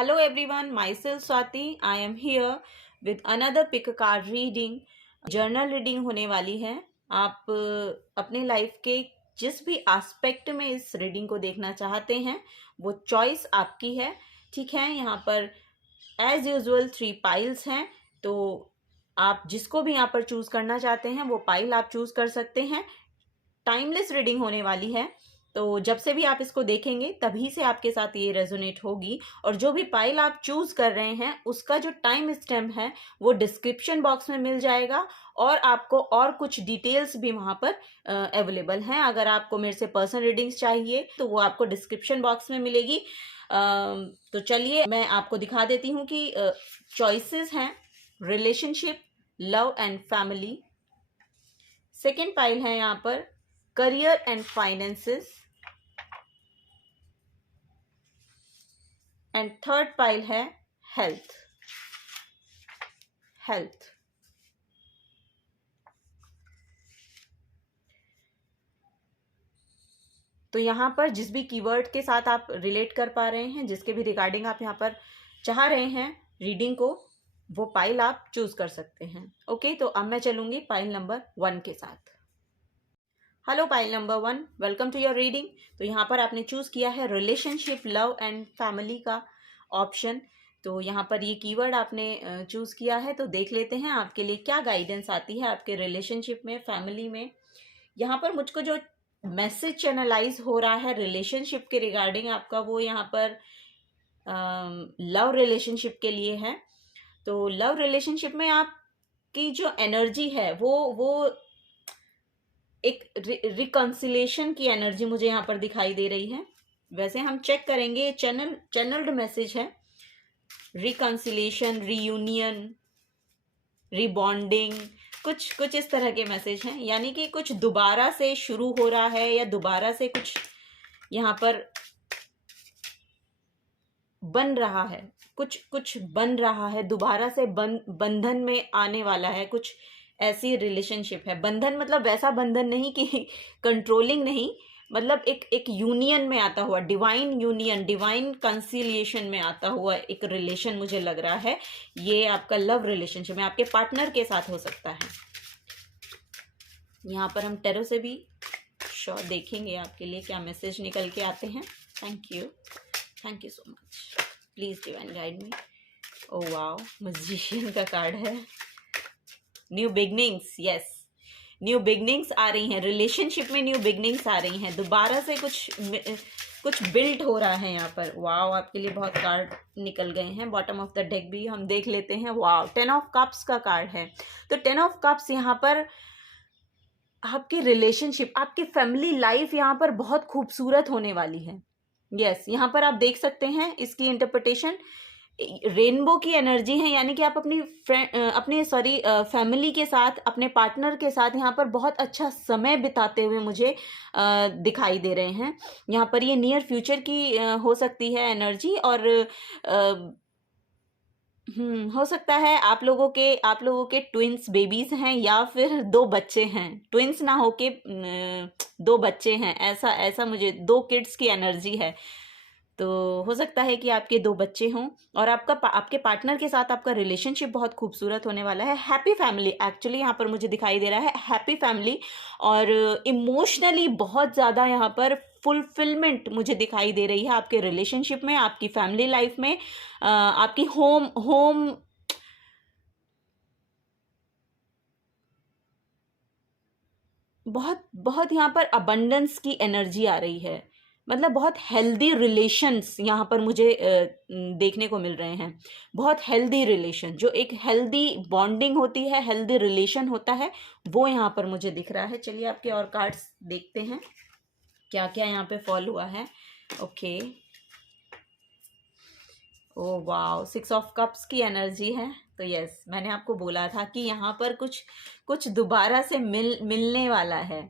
Hello everyone, myself Swati. I am here with another pick a card reading. Journal reading होने वाली है। आप अपने लाइफ के जिस भी एस्पेक्ट में इस रीडिंग को देखना चाहते हैं वो चॉइस आपकी है। ठीक है, यहाँ पर एज यूजुअल 3 पाइल्स हैं, तो आप जिसको भी यहाँ पर चूज करना चाहते हैं वो पाइल आप चूज कर सकते हैं। टाइमलेस रीडिंग होने वाली है, तो जब से भी आप इसको देखेंगे तभी से आपके साथ ये रेजोनेट होगी। और जो भी पाइल आप चूज कर रहे हैं उसका जो टाइम स्टैम्प है वो डिस्क्रिप्शन बॉक्स में मिल जाएगा, और आपको और कुछ डिटेल्स भी वहां पर अवेलेबल हैं। अगर आपको मेरे से पर्सनल रीडिंग्स चाहिए तो वो आपको डिस्क्रिप्शन बॉक्स में मिलेगी। तो चलिए मैं आपको दिखा देती हूँ कि चॉइसेस हैं relationship, love and family. Second pile है यहाँ पर career and finances, and third pile है हेल्थ। तो यहाँ पर जिस भी कीवर्ड के साथ आप रिलेट कर पा रहे हैं, जिसके भी रिगार्डिंग आप यहाँ पर चाह रहे हैं रीडिंग को, वो पाइल आप चूज कर सकते हैं। ओके, तो अब मैं चलूंगी पाइल नंबर 1 के साथ। Hello pile number 1, welcome to your reading. तो यहाँ पर आपने चूज किया है रिलेशनशिप, लव एंड फैमिली का ऑप्शन। तो यहाँ पर ये कीवर्ड आपने चूज किया है, तो देख लेते हैं आपके लिए क्या गाइडेंस आती है आपके रिलेशनशिप में, फैमिली में। यहाँ पर मुझको जो मैसेज चैनलाइज हो रहा है रिलेशनशिप के रिगार्डिंग आपका, वो यहाँ पर लव रिलेशनशिप के लिए है। तो लव रिलेशनशिप में आपकी जो एनर्जी है वो एक रिकंसिलेशन की एनर्जी मुझे यहाँ पर दिखाई दे रही है। वैसे हम चेक करेंगे, चैनल्ड मैसेज है, रिकंसिलेशन, रीयूनियन, रिबॉन्डिंग, कुछ इस तरह के मैसेज हैं। यानी कि कुछ दोबारा से शुरू हो रहा है या दोबारा से कुछ यहाँ पर बन रहा है, कुछ बन रहा है, दोबारा से बंधन में आने वाला है। कुछ ऐसी रिलेशनशिप है। बंधन मतलब वैसा बंधन नहीं कि कंट्रोलिंग नहीं, मतलब एक यूनियन में आता हुआ, डिवाइन यूनियन, डिवाइन कंसिलिएशन में आता हुआ एक रिलेशन मुझे लग रहा है। ये आपका लव रिलेशनशिप में आपके पार्टनर के साथ हो सकता है। यहाँ पर हम टेरो से भी श्योर देखेंगे आपके लिए क्या मैसेज निकल के आते हैं। Thank you so much, please divine guide me. Oh wow, magician का कार्ड है। New beginnings, yes, new beginnings आ रही हैं रिलेशनशिप में, न्यू बिगनिंग्स आ रही हैं, दोबारा से कुछ बिल्ड हो रहा है यहाँ पर। वाओ, आपके लिए बहुत कार्ड निकल गए हैं। बॉटम ऑफ द डेक भी हम देख लेते हैं। वाओ, 10 ऑफ कप्स का कार्ड है। तो 10 ऑफ कप्स यहाँ पर आपकी रिलेशनशिप, आपकी फैमिली लाइफ यहाँ पर बहुत खूबसूरत होने वाली है। यस, यहाँ पर आप देख सकते हैं इसकी इंटरप्रिटेशन रेनबो की एनर्जी है। यानी कि आप अपने फैमिली के साथ, अपने पार्टनर के साथ यहाँ पर बहुत अच्छा समय बिताते हुए मुझे दिखाई दे रहे हैं। यहाँ पर ये नियर फ्यूचर की हो सकती है एनर्जी, और हो सकता है आप लोगों के ट्विंस बेबीज हैं, या फिर 2 बच्चे हैं। ट्विंस ना होके 2 बच्चे हैं, ऐसा मुझे 2 किड्स की एनर्जी है। तो हो सकता है कि आपके 2 बच्चे हों, और आपके पार्टनर के साथ आपका रिलेशनशिप बहुत खूबसूरत होने वाला है। हैप्पी फैमिली एक्चुअली यहाँ पर मुझे दिखाई दे रहा है, हैप्पी फैमिली। और इमोशनली बहुत ज़्यादा यहाँ पर फुलफिलमेंट मुझे दिखाई दे रही है आपके रिलेशनशिप में, आपकी फैमिली लाइफ में, आपकी होम बहुत बहुत यहाँ पर अबंडेंस की एनर्जी आ रही है। मतलब बहुत हेल्दी रिलेशंस यहाँ पर मुझे देखने को मिल रहे हैं। बहुत हेल्दी रिलेशन, जो एक हेल्दी बॉन्डिंग होती है, हेल्दी रिलेशन होता है, वो यहाँ पर मुझे दिख रहा है। चलिए आपके और कार्ड्स देखते हैं क्या क्या यहाँ पे फॉल हुआ है। Okay, oh wow, 6 of cups की एनर्जी है। तो यस, मैंने आपको बोला था कि यहाँ पर कुछ दोबारा से मिलने वाला है।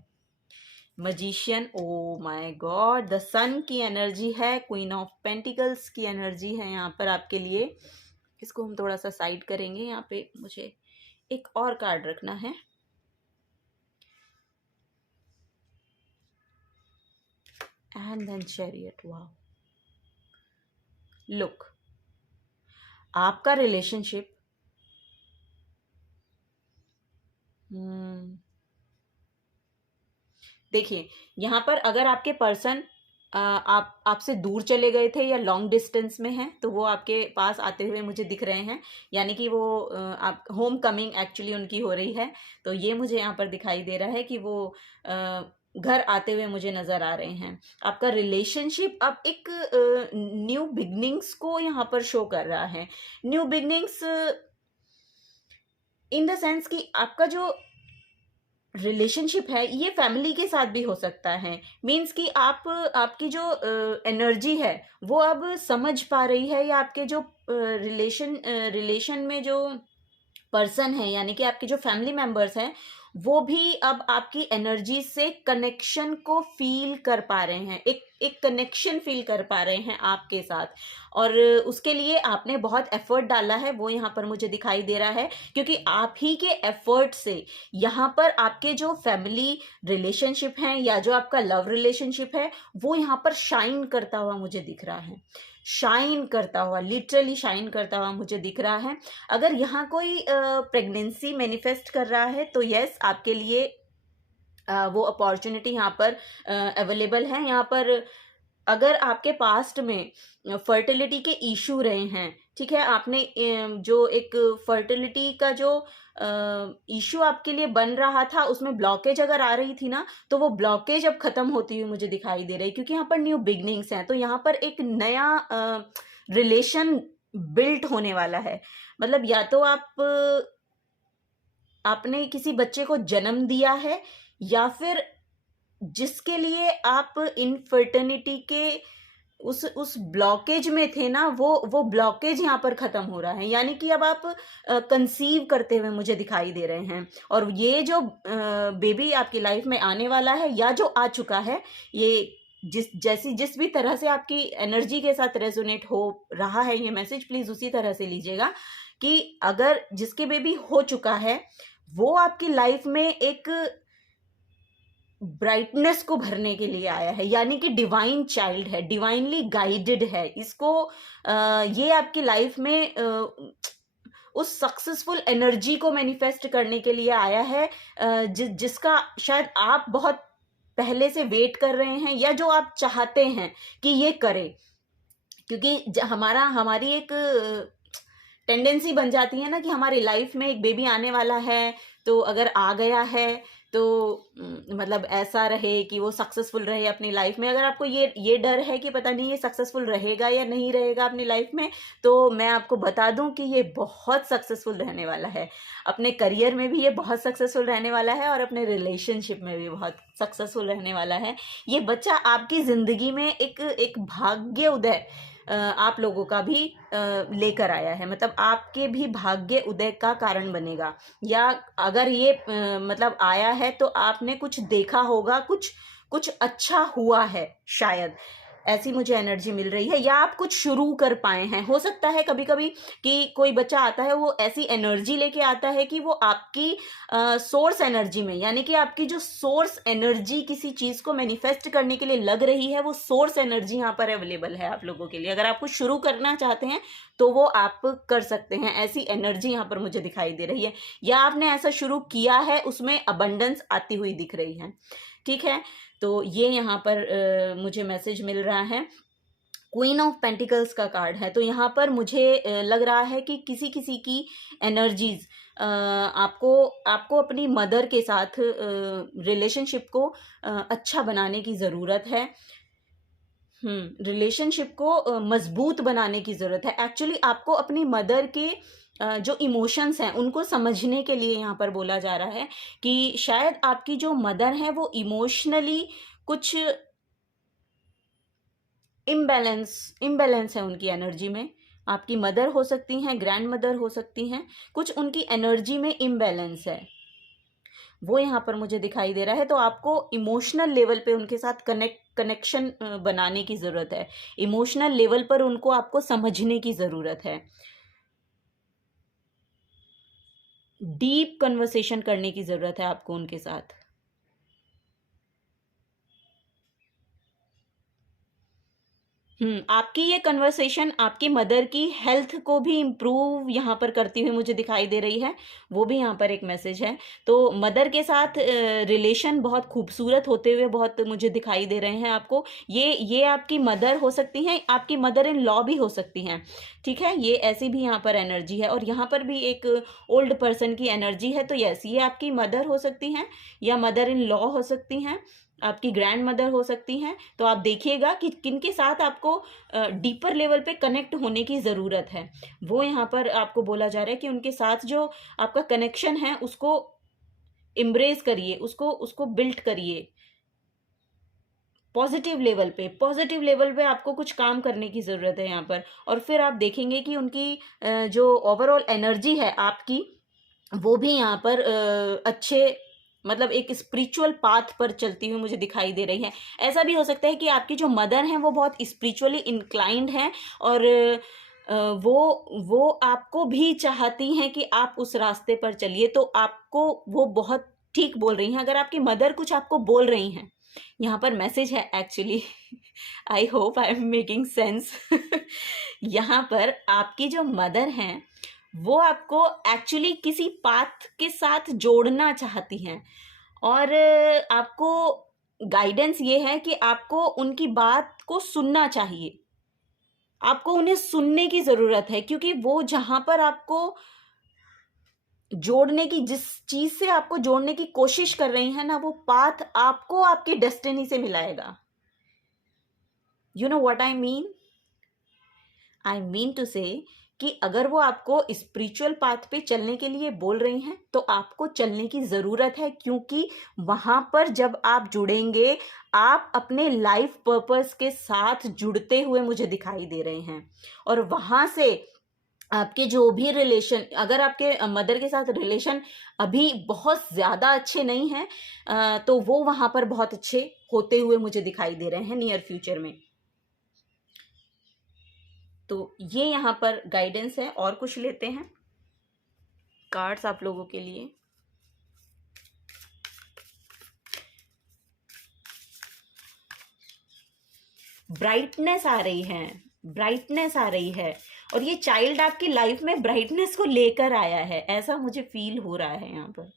Magician, oh my god, the sun की एनर्जी है, क्वीन ऑफ पेंटिकल्स की एनर्जी है यहाँ पर आपके लिए। इसको हम थोड़ा सा साइड करेंगे। यहाँ पे मुझे एक और कार्ड रखना है। And then chariot, wow, look, आपका रिलेशनशिप देखिए, यहाँ पर अगर आपके पर्सन आप आपसे दूर चले गए थे या लॉन्ग डिस्टेंस में हैं, तो वो आपके पास आते हुए मुझे दिख रहे हैं, यानी कि वो आप होम कमिंग एक्चुअली उनकी हो रही है। तो ये मुझे यहाँ पर दिखाई दे रहा है कि वो घर आते हुए मुझे नज़र आ रहे हैं। आपका रिलेशनशिप अब एक न्यू बिगनिंग्स को यहाँ पर शो कर रहा है। New beginnings in the sense कि आपका जो रिलेशनशिप है ये फैमिली के साथ भी हो सकता है। मीन्स कि आप आपकी जो एनर्जी है वो अब समझ पा रही है, या आपके जो रिलेशन में जो पर्सन है, यानी कि आपके जो फैमिली मेंबर्स हैं, वो भी अब आपकी एनर्जी से कनेक्शन को फील कर पा रहे हैं, एक एक कनेक्शन फील कर पा रहे हैं आपके साथ। और उसके लिए आपने बहुत एफर्ट डाला है, वो यहाँ पर मुझे दिखाई दे रहा है, क्योंकि आप ही के एफर्ट से यहाँ पर आपके जो फैमिली रिलेशनशिप हैं या जो आपका लव रिलेशनशिप है वो यहाँ पर शाइन करता हुआ मुझे दिख रहा है। शाइन करता हुआ, लिटरली शाइन करता हुआ मुझे दिख रहा है। अगर यहाँ कोई प्रेगनेंसी मैनिफेस्ट कर रहा है तो यस, आपके लिए वो अपॉर्चुनिटी यहाँ पर अवेलेबल है। यहाँ पर अगर आपके पास्ट में फर्टिलिटी के इशू रहे हैं, ठीक है, आपने जो एक फर्टिलिटी का जो इशू आपके लिए बन रहा था उसमें ब्लॉकेज अगर आ रही थी ना, तो वो ब्लॉकेज अब खत्म होती हुई मुझे दिखाई दे रही, क्योंकि यहाँ पर न्यू बिगनिंग्स हैं। तो यहाँ पर एक नया रिलेशन बिल्ट होने वाला है। मतलब या तो आपने किसी बच्चे को जन्म दिया है, या फिर जिसके लिए आप इनफर्टिनिटी के उस ब्लॉकेज में थे ना, वो ब्लॉकेज यहाँ पर खत्म हो रहा है। यानी कि अब आप कंसीव करते हुए मुझे दिखाई दे रहे हैं। और ये जो बेबी आपकी लाइफ में आने वाला है या जो आ चुका है, ये जिस भी तरह से आपकी एनर्जी के साथ रेजोनेट हो रहा है ये मैसेज, प्लीज उसी तरह से लीजिएगा कि अगर जिसके बेबी हो चुका है वो आपकी लाइफ में एक ब्राइटनेस को भरने के लिए आया है, यानी कि डिवाइन चाइल्ड है, डिवाइनली गाइडेड है। इसको ये आपकी लाइफ में उस सक्सेसफुल एनर्जी को मैनिफेस्ट करने के लिए आया है, जिसका शायद आप बहुत पहले से वेट कर रहे हैं, या जो आप चाहते हैं कि ये करे। क्योंकि हमारी एक टेंडेंसी बन जाती है ना कि हमारी लाइफ में एक बेबी आने वाला है, तो अगर आ गया है तो मतलब ऐसा रहे कि वो सक्सेसफुल रहे अपनी लाइफ में। अगर आपको ये डर है कि पता नहीं ये सक्सेसफुल रहेगा या नहीं रहेगा अपनी लाइफ में, तो मैं आपको बता दूं कि ये बहुत सक्सेसफुल रहने वाला है। अपने करियर में भी ये बहुत सक्सेसफुल रहने वाला है, और अपने रिलेशनशिप में भी बहुत सक्सेसफुल रहने वाला है। ये बच्चा आपकी जिंदगी में एक भाग्य उदय आप लोगों का भी लेकर आया है। मतलब आपके भी भाग्य उदय का कारण बनेगा। या अगर ये मतलब आया है तो आपने कुछ देखा होगा, कुछ अच्छा हुआ है शायद, ऐसी मुझे एनर्जी मिल रही है। या आप कुछ शुरू कर पाए हैं। हो सकता है कभी कभी कि कोई बच्चा आता है वो ऐसी एनर्जी लेके आता है कि वो आपकी सोर्स एनर्जी में, यानी कि आपकी जो सोर्स एनर्जी किसी चीज को मैनिफेस्ट करने के लिए लग रही है, वो सोर्स एनर्जी यहाँ पर अवेलेबल है आप लोगों के लिए। अगर आप कुछ शुरू करना चाहते हैं तो वो आप कर सकते हैं, ऐसी एनर्जी यहाँ पर मुझे दिखाई दे रही है। या आपने ऐसा शुरू किया है, उसमें अबंडेंस आती हुई दिख रही है। ठीक है, तो ये यहाँ पर मुझे मैसेज मिल रहा है। क्वीन ऑफ पेंटिकल्स का कार्ड है, तो यहाँ पर मुझे लग रहा है कि किसी किसी की एनर्जीज आपको आपको अपनी मदर के साथ रिलेशनशिप को अच्छा बनाने की ज़रूरत है। रिलेशनशिप को मजबूत बनाने की ज़रूरत है। एक्चुअली आपको अपनी मदर के जो इमोशंस हैं उनको समझने के लिए यहाँ पर बोला जा रहा है कि शायद आपकी जो मदर है वो इमोशनली कुछ इम्बैलेंस है उनकी एनर्जी में। आपकी मदर हो सकती हैं, ग्रैंड मदर हो सकती हैं, कुछ उनकी एनर्जी में इम्बैलेंस है, वो यहाँ पर मुझे दिखाई दे रहा है। तो आपको इमोशनल लेवल पे उनके साथ कनेक्शन बनाने की ज़रूरत है। इमोशनल लेवल पर उनको आपको समझने की ज़रूरत है। डीप कन्वर्सेशन करने की ज़रूरत है आपको उनके साथ। आपकी ये कन्वर्सेशन आपकी मदर की हेल्थ को भी इम्प्रूव यहाँ पर करती हुई मुझे दिखाई दे रही है, वो भी यहाँ पर एक मैसेज है। तो मदर के साथ रिलेशन बहुत खूबसूरत होते हुए बहुत मुझे दिखाई दे रहे हैं आपको। ये आपकी मदर हो सकती हैं, आपकी मदर इन लॉ भी हो सकती हैं, ठीक है। ये ऐसी भी यहाँ पर एनर्जी है, और यहाँ पर भी एक ओल्ड पर्सन की एनर्जी है। तो यस, ये आपकी मदर हो सकती हैं, या मदर इन लॉ हो सकती हैं, आपकी ग्रैंड मदर हो सकती हैं। तो आप देखिएगा कि किनके साथ आपको डीपर लेवल पे कनेक्ट होने की ज़रूरत है। वो यहाँ पर आपको बोला जा रहा है कि उनके साथ जो आपका कनेक्शन है उसको इम्ब्रेस करिए, उसको उसको बिल्ड करिए पॉजिटिव लेवल पे आपको कुछ काम करने की ज़रूरत है यहाँ पर। और फिर आप देखेंगे कि उनकी जो ओवरऑल एनर्जी है आपकी, वो भी यहाँ पर अच्छे, मतलब एक स्पिरिचुअल पाथ पर चलती हुई मुझे दिखाई दे रही है। ऐसा भी हो सकता है कि आपकी जो मदर हैं वो बहुत स्पिरिचुअली इंक्लाइंड हैं, और वो आपको भी चाहती हैं कि आप उस रास्ते पर चलिए। तो आपको वो बहुत ठीक बोल रही हैं। अगर आपकी मदर कुछ आपको बोल रही हैं, यहाँ पर मैसेज है actually, I hope I am making sense. यहाँ पर आपकी जो मदर हैं वो आपको एक्चुअली किसी पाथ के साथ जोड़ना चाहती हैं, और आपको गाइडेंस ये है कि आपको उनकी बात को सुनना चाहिए, आपको उन्हें सुनने की ज़रूरत है, क्योंकि वो जहाँ पर आपको जोड़ने की, जिस चीज़ से आपको जोड़ने की कोशिश कर रही हैं ना, वो पाथ आपको आपकी डेस्टिनी से मिलाएगा। You know what I mean to say कि अगर वो आपको स्पिरिचुअल पाथ पे चलने के लिए बोल रही हैं तो आपको चलने की ज़रूरत है, क्योंकि वहाँ पर जब आप जुड़ेंगे आप अपने लाइफ पर्पस के साथ जुड़ते हुए मुझे दिखाई दे रहे हैं। और वहाँ से आपके जो भी रिलेशन, अगर आपके मदर के साथ रिलेशन अभी बहुत ज़्यादा अच्छे नहीं हैं, तो वो वहाँ पर बहुत अच्छे होते हुए मुझे दिखाई दे रहे हैं नियर फ्यूचर में। तो ये यहाँ पर गाइडेंस है। और कुछ लेते हैं कार्ड्स आप लोगों के लिए। ब्राइटनेस आ रही है, ब्राइटनेस आ रही है, और ये चाइल्ड आपकी लाइफ में ब्राइटनेस को लेकर आया है, ऐसा मुझे फील हो रहा है यहाँ पर।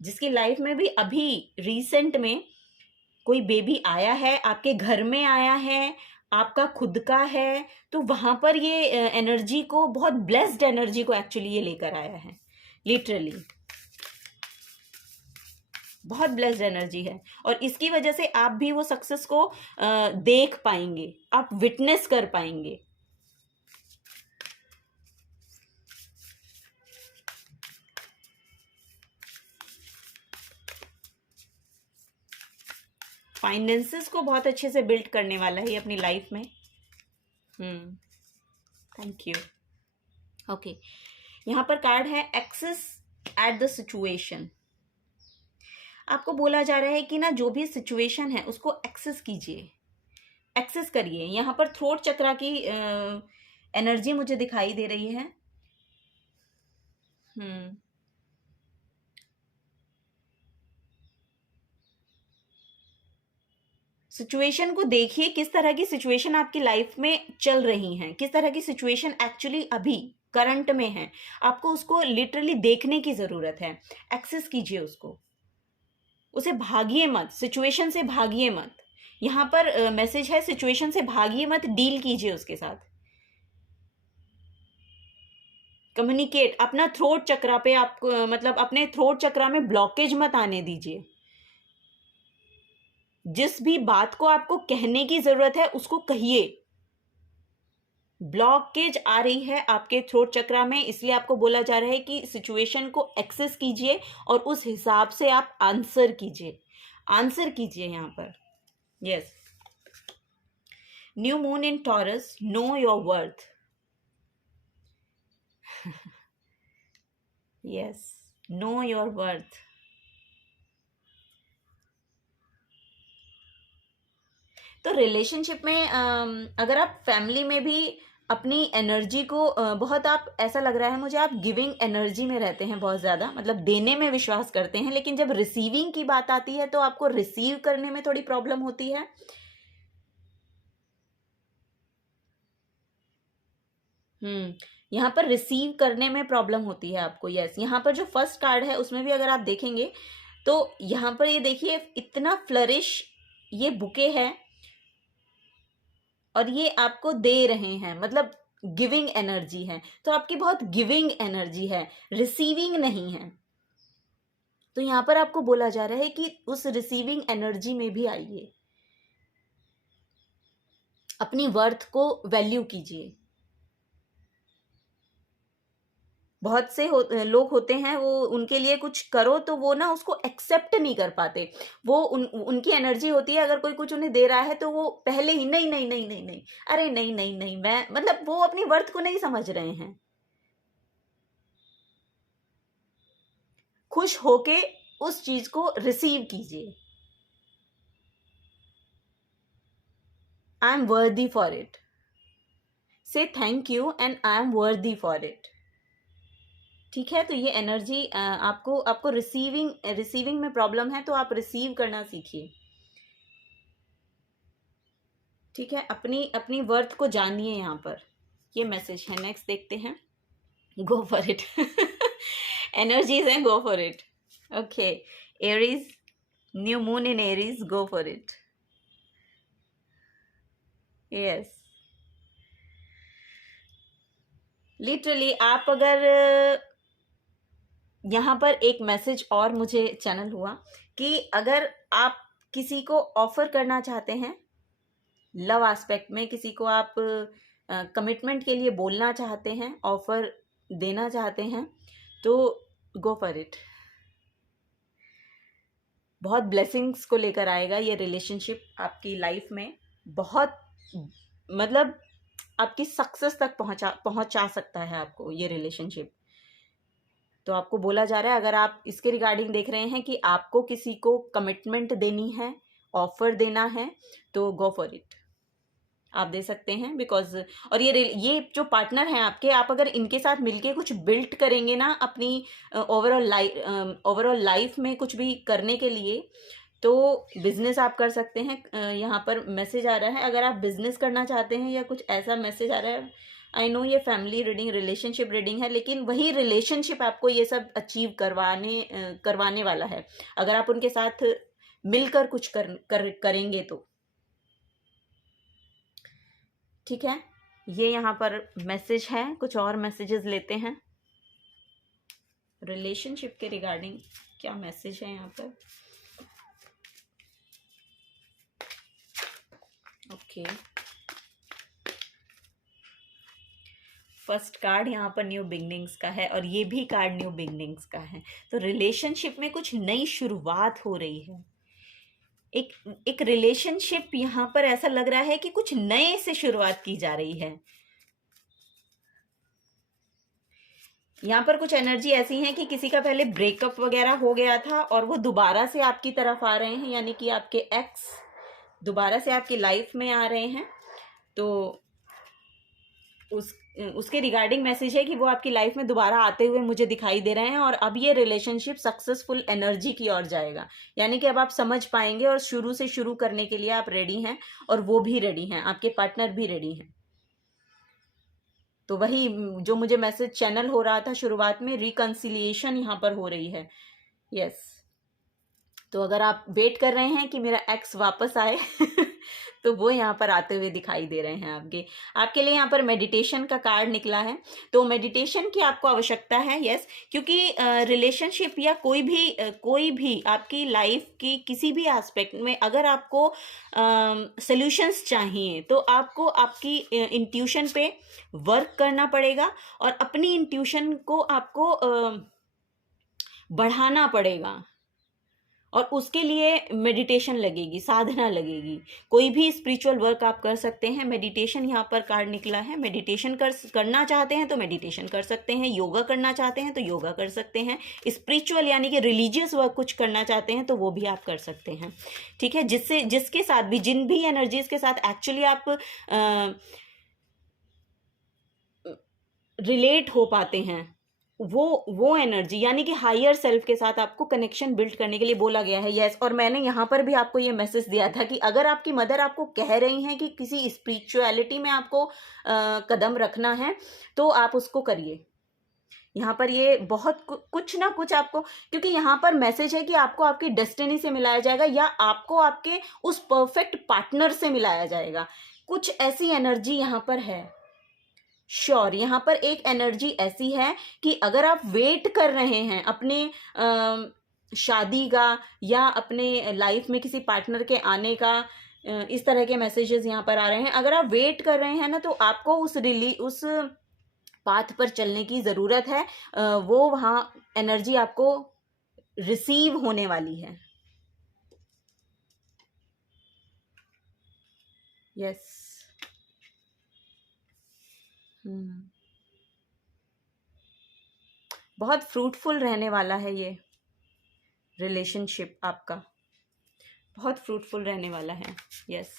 जिसकी लाइफ में भी अभी रिसेंट में कोई बेबी आया है, आपके घर में आया है, आपका खुद का है, तो वहां पर ये एनर्जी को, बहुत ब्लेस्ड एनर्जी को एक्चुअली ये लेकर आया है। लिटरली बहुत ब्लेस्ड एनर्जी है, और इसकी वजह से आप भी वो सक्सेस को देख पाएंगे, आप विटनेस कर पाएंगे। फाइनेंसेस को बहुत अच्छे से बिल्ड करने वाला है अपनी लाइफ में। Thank you. ओके, यहाँ पर कार्ड है एक्सेस एट द सिचुएशन। आपको बोला जा रहा है कि ना, जो भी सिचुएशन है उसको एक्सेस कीजिए, एक्सेस करिए। यहाँ पर थ्रोट चक्रा की एनर्जी मुझे दिखाई दे रही है। सिचुएशन को देखिए, किस तरह की सिचुएशन आपकी लाइफ में चल रही हैं, किस तरह की सिचुएशन एक्चुअली अभी करंट में है, आपको उसको लिटरली देखने की जरूरत है। एक्सेस कीजिए उसको, उसे भागिए मत, सिचुएशन से भागिए मत। यहाँ पर मैसेज है सिचुएशन से भागिए मत, डील कीजिए उसके साथ। कम्युनिकेट, अपना थ्रोट चक्रा पे आप, मतलब अपने थ्रोट चक्रा में ब्लॉकेज मत आने दीजिए। जिस भी बात को आपको कहने की जरूरत है उसको कहिए। ब्लॉकेज आ रही है आपके थ्रोट चक्रा में, इसलिए आपको बोला जा रहा है कि सिचुएशन को एक्सेस कीजिए और उस हिसाब से आप आंसर कीजिए, आंसर कीजिए यहाँ पर। Yes, new moon in taurus, know your worth. Yes, know your worth. तो रिलेशनशिप में अगर आप फैमिली में भी अपनी एनर्जी को बहुत, आप, ऐसा लग रहा है मुझे, आप गिविंग एनर्जी में रहते हैं बहुत ज़्यादा, मतलब देने में विश्वास करते हैं, लेकिन जब रिसीविंग की बात आती है तो आपको रिसीव करने में थोड़ी प्रॉब्लम होती है। यहाँ पर रिसीव करने में प्रॉब्लम होती है आपको। यस, यहाँ पर जो फर्स्ट कार्ड है उसमें भी अगर आप देखेंगे तो यहाँ पर ये देखिए इतना फ्लरिश ये बुके है और ये आपको दे रहे हैं, मतलब गिविंग एनर्जी है। तो आपकी बहुत गिविंग एनर्जी है, रिसीविंग नहीं है। तो यहाँ पर आपको बोला जा रहा है कि उस रिसीविंग एनर्जी में भी आइए, अपनी वर्थ को वैल्यू कीजिए। बहुत से लोग होते हैं, वो उनके लिए कुछ करो तो वो ना उसको एक्सेप्ट नहीं कर पाते। वो उनकी एनर्जी होती है, अगर कोई कुछ उन्हें दे रहा है तो वो पहले ही नहीं नहीं नहीं नहीं नहीं, अरे नहीं नहीं नहीं, मैं मतलब वो अपनी वर्थ को नहीं समझ रहे हैं। खुश होके उस चीज को रिसीव कीजिए। I am worthy for it, say thank you and I am worthy for it. ठीक है, तो ये एनर्जी आपको रिसीविंग में प्रॉब्लम है तो आप रिसीव करना सीखिए। ठीक है, अपनी वर्थ को जानिए। यहाँ पर ये मैसेज है। नेक्स्ट देखते हैं। Go for it. एनर्जीज हैं, go for it. Okay, Aries, new moon in Aries, go for it. Yes, literally आप अगर यहाँ पर एक मैसेज और मुझे चैनल हुआ कि अगर आप किसी को ऑफर करना चाहते हैं, लव एस्पेक्ट में किसी को आप कमिटमेंट के लिए बोलना चाहते हैं, ऑफर देना चाहते हैं, तो गो फॉर इट। बहुत ब्लेसिंग्स को लेकर आएगा ये रिलेशनशिप आपकी लाइफ में। बहुत मतलब आपकी सक्सेस तक पहुंचा सकता है आपको ये रिलेशनशिप। तो आपको बोला जा रहा है, अगर आप इसके रिगार्डिंग देख रहे हैं कि आपको किसी को कमिटमेंट देनी है, ऑफर देना है, तो गो फॉर इट। आप दे सकते हैं बिकॉज, और ये जो पार्टनर हैं आपके, आप अगर इनके साथ मिलके कुछ बिल्ड करेंगे ना अपनी ओवरऑल लाइफ में कुछ भी करने के लिए, तो बिजनेस आप कर सकते हैं। यहाँ पर मैसेज आ रहा है, अगर आप बिजनेस करना चाहते हैं या कुछ ऐसा मैसेज आ रहा है। आई नो ये फैमिली रीडिंग, रिलेशनशिप रीडिंग है, लेकिन वही रिलेशनशिप आपको ये सब अचीव करवाने वाला है अगर आप उनके साथ मिलकर कुछ करेंगे तो। ठीक है, ये यहाँ पर मैसेज है। कुछ और मैसेजेस लेते हैं रिलेशनशिप के रिगार्डिंग। क्या मैसेज है यहाँ पर? ओके, फर्स्ट कार्ड यहाँ पर न्यू बिगनिंग्स का है और ये भी कार्ड न्यू बिगनिंग्स का है। तो रिलेशनशिप में कुछ नई शुरुआत हो रही है। एक रिलेशनशिप यहाँ पर ऐसा लग रहा है कि कुछ नए से शुरुआत की जा रही है। यहाँ पर कुछ एनर्जी ऐसी है कि किसी का पहले ब्रेकअप वगैरह हो गया था और वो दोबारा से आपकी तरफ आ रहे हैं, यानी कि आपके एक्स दोबारा से आपकी लाइफ में आ रहे हैं। तो उसके रिगार्डिंग मैसेज है कि वो आपकी लाइफ में दोबारा आते हुए मुझे दिखाई दे रहे हैं और अब ये रिलेशनशिप सक्सेसफुल एनर्जी की ओर जाएगा। यानी कि अब आप समझ पाएंगे और शुरू से शुरू करने के लिए आप रेडी हैं और वो भी रेडी हैं, आपके पार्टनर भी रेडी हैं। तो वही जो मुझे मैसेज चैनल हो रहा था शुरुआत में, रिकंसिलिएशन यहाँ पर हो रही है। यस, तो अगर आप वेट कर रहे हैं कि मेरा एक्स वापस आए तो वो यहाँ पर आते हुए दिखाई दे रहे हैं आपके लिए। यहाँ पर मेडिटेशन का कार्ड निकला है, तो मेडिटेशन की आपको आवश्यकता है। यस, क्योंकि रिलेशनशिप या कोई भी आपकी लाइफ की किसी भी एस्पेक्ट में अगर आपको सॉल्यूशंस चाहिए तो आपको आपकी इंट्यूशन पे वर्क करना पड़ेगा और अपनी इंट्यूशन को आपको बढ़ाना पड़ेगा और उसके लिए मेडिटेशन लगेगी, साधना लगेगी। कोई भी स्पिरिचुअल वर्क आप कर सकते हैं। मेडिटेशन यहाँ पर कार्ड निकला है। मेडिटेशन करना चाहते हैं तो मेडिटेशन कर सकते हैं, योगा करना चाहते हैं तो योगा कर सकते हैं, स्पिरिचुअल यानी कि रिलीजियस वर्क कुछ करना चाहते हैं तो वो भी आप कर सकते हैं। ठीक है, जिसके साथ भी, जिन भी एनर्जीज के साथ एक्चुअली आप रिलेट हो पाते हैं वो एनर्जी, यानी कि हायर सेल्फ के साथ आपको कनेक्शन बिल्ड करने के लिए बोला गया है। यस, और मैंने यहाँ पर भी आपको ये मैसेज दिया था कि अगर आपकी मदर आपको कह रही हैं कि किसी स्पिरिचुअलिटी में आपको कदम रखना है तो आप उसको करिए। यहाँ पर ये बहुत कुछ ना कुछ आपको, क्योंकि यहाँ पर मैसेज है कि आपको आपकी डेस्टिनी से मिलाया जाएगा या आपको आपके उस परफेक्ट पार्टनर से मिलाया जाएगा। कुछ ऐसी एनर्जी यहाँ पर है। श्योर, यहाँ पर एक एनर्जी ऐसी है कि अगर आप वेट कर रहे हैं अपने शादी का या अपने लाइफ में किसी पार्टनर के आने का, इस तरह के मैसेजेस यहाँ पर आ रहे हैं। अगर आप वेट कर रहे हैं ना, तो आपको उस पाथ पर चलने की ज़रूरत है। वो वहाँ एनर्जी आपको रिसीव होने वाली है। यस। बहुत फ्रूटफुल रहने वाला है ये रिलेशनशिप आपका, बहुत फ्रूटफुल रहने वाला है। यस।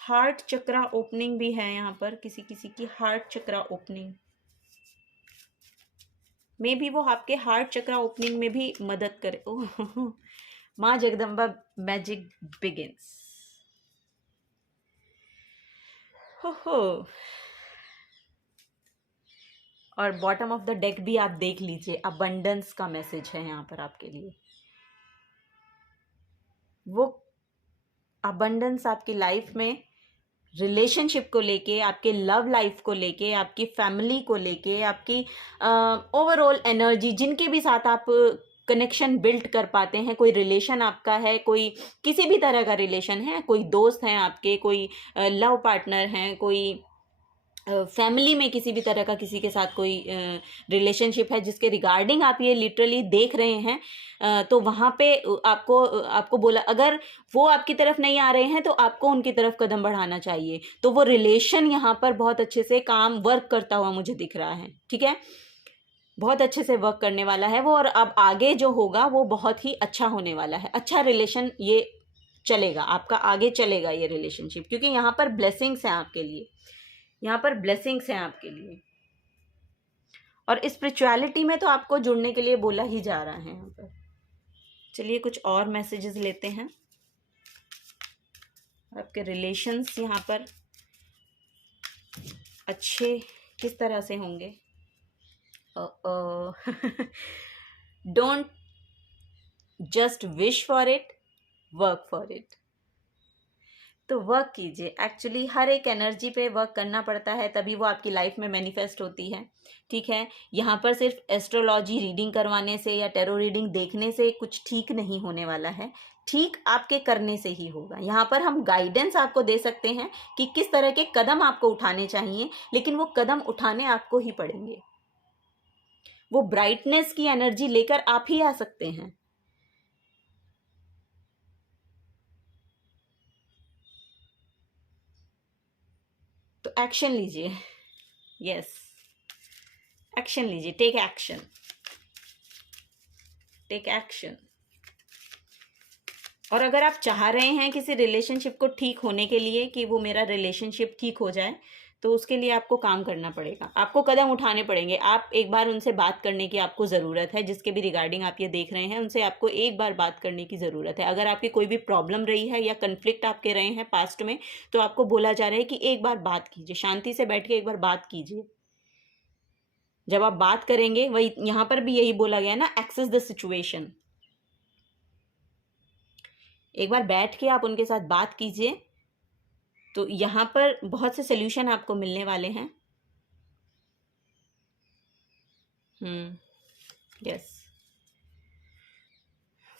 हार्ट चक्रा ओपनिंग भी है यहाँ पर, किसी किसी की हार्ट चक्रा ओपनिंग, मे भी वो आपके हार्ट चक्रा ओपनिंग में भी मदद करे। ओह, माँ जगदम्बा मैजिक बिगिंस। हो। और बॉटम ऑफ द डेक भी आप देख लीजिए, अबंडेंस का मैसेज है यहाँ पर आपके लिए। वो अबंडेंस आपकी लाइफ में रिलेशनशिप को लेके, आपके लव लाइफ को लेके, आपकी फैमिली को लेके, आपकी ओवरऑल एनर्जी, जिनके भी साथ आप कनेक्शन बिल्ड कर पाते हैं, कोई रिलेशन आपका है, कोई किसी भी तरह का रिलेशन है, कोई दोस्त हैं आपके, कोई लव पार्टनर हैं, कोई फैमिली में किसी भी तरह का किसी के साथ कोई रिलेशनशिप है जिसके रिगार्डिंग आप ये लिटरली देख रहे हैं, तो वहाँ पे आपको बोला, अगर वो आपकी तरफ नहीं आ रहे हैं तो आपको उनकी तरफ कदम बढ़ाना चाहिए। तो वो रिलेशन यहाँ पर बहुत अच्छे से काम वर्क करता हुआ मुझे दिख रहा है। ठीक है, बहुत अच्छे से वर्क करने वाला है वो, और अब आगे जो होगा वो बहुत ही अच्छा होने वाला है। अच्छा रिलेशन ये चलेगा आपका, आगे चलेगा ये रिलेशनशिप, क्योंकि यहाँ पर ब्लेसिंग्स हैं आपके लिए, यहाँ पर ब्लेसिंग्स हैं आपके लिए। और स्पिरिचुअलिटी में तो आपको जुड़ने के लिए बोला ही जा रहा है यहाँ पर। चलिए कुछ और मैसेजेस लेते हैं। आपके रिलेशंस यहाँ पर अच्छे किस तरह से होंगे? Don't just wish for it, work for it. तो वर्क कीजिए। एक्चुअली हर एक एनर्जी पे वर्क करना पड़ता है, तभी वो आपकी लाइफ में मैनिफेस्ट होती है। ठीक है, यहाँ पर सिर्फ एस्ट्रोलॉजी रीडिंग करवाने से या टेरो रीडिंग देखने से कुछ ठीक नहीं होने वाला है, ठीक आपके करने से ही होगा। यहाँ पर हम गाइडेंस आपको दे सकते हैं कि किस तरह के कदम आपको उठाने चाहिए, लेकिन वो कदम उठाने आपको ही पड़ेंगे। वो ब्राइटनेस की एनर्जी लेकर आप ही आ सकते हैं। तो एक्शन लीजिए। यस, एक्शन लीजिए। Take action, take action. और अगर आप चाह रहे हैं किसी रिलेशनशिप को ठीक होने के लिए कि वो मेरा रिलेशनशिप ठीक हो जाए, तो उसके लिए आपको काम करना पड़ेगा, आपको कदम उठाने पड़ेंगे। आप एक बार उनसे बात करने की आपको ज़रूरत है, जिसके भी रिगार्डिंग आप ये देख रहे हैं उनसे आपको एक बार बात करने की ज़रूरत है। अगर आपकी कोई भी प्रॉब्लम रही है या कन्फ्लिक्ट आपके रहे हैं पास्ट में, तो आपको बोला जा रहा है कि एक बार बात कीजिए, शांति से बैठ के एक बार बात कीजिए। जब आप बात करेंगे, वही यहाँ पर भी यही बोला गया ना, एक्सेस द सिचुएशन। एक बार बैठ के आप उनके साथ बात कीजिए, तो यहाँ पर बहुत से सोल्यूशन आपको मिलने वाले हैं। Yes,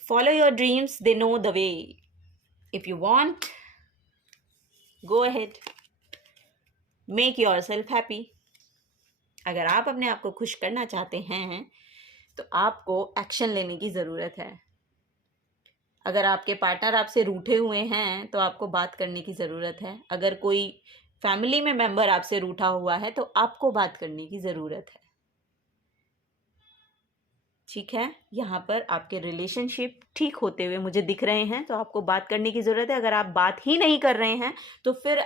follow your dreams, they know the way. If you want, go ahead, make your self happy. अगर आप अपने आप को खुश करना चाहते हैं तो आपको एक्शन लेने की ज़रूरत है। अगर आपके पार्टनर आपसे रूठे हुए हैं तो आपको बात करने की ज़रूरत है। अगर कोई फैमिली में मेंबर आपसे रूठा हुआ है तो आपको बात करने की ज़रूरत है। ठीक है, यहाँ पर आपके रिलेशनशिप ठीक होते हुए मुझे दिख रहे हैं, तो आपको बात करने की ज़रूरत है। अगर आप बात ही नहीं कर रहे हैं तो फिर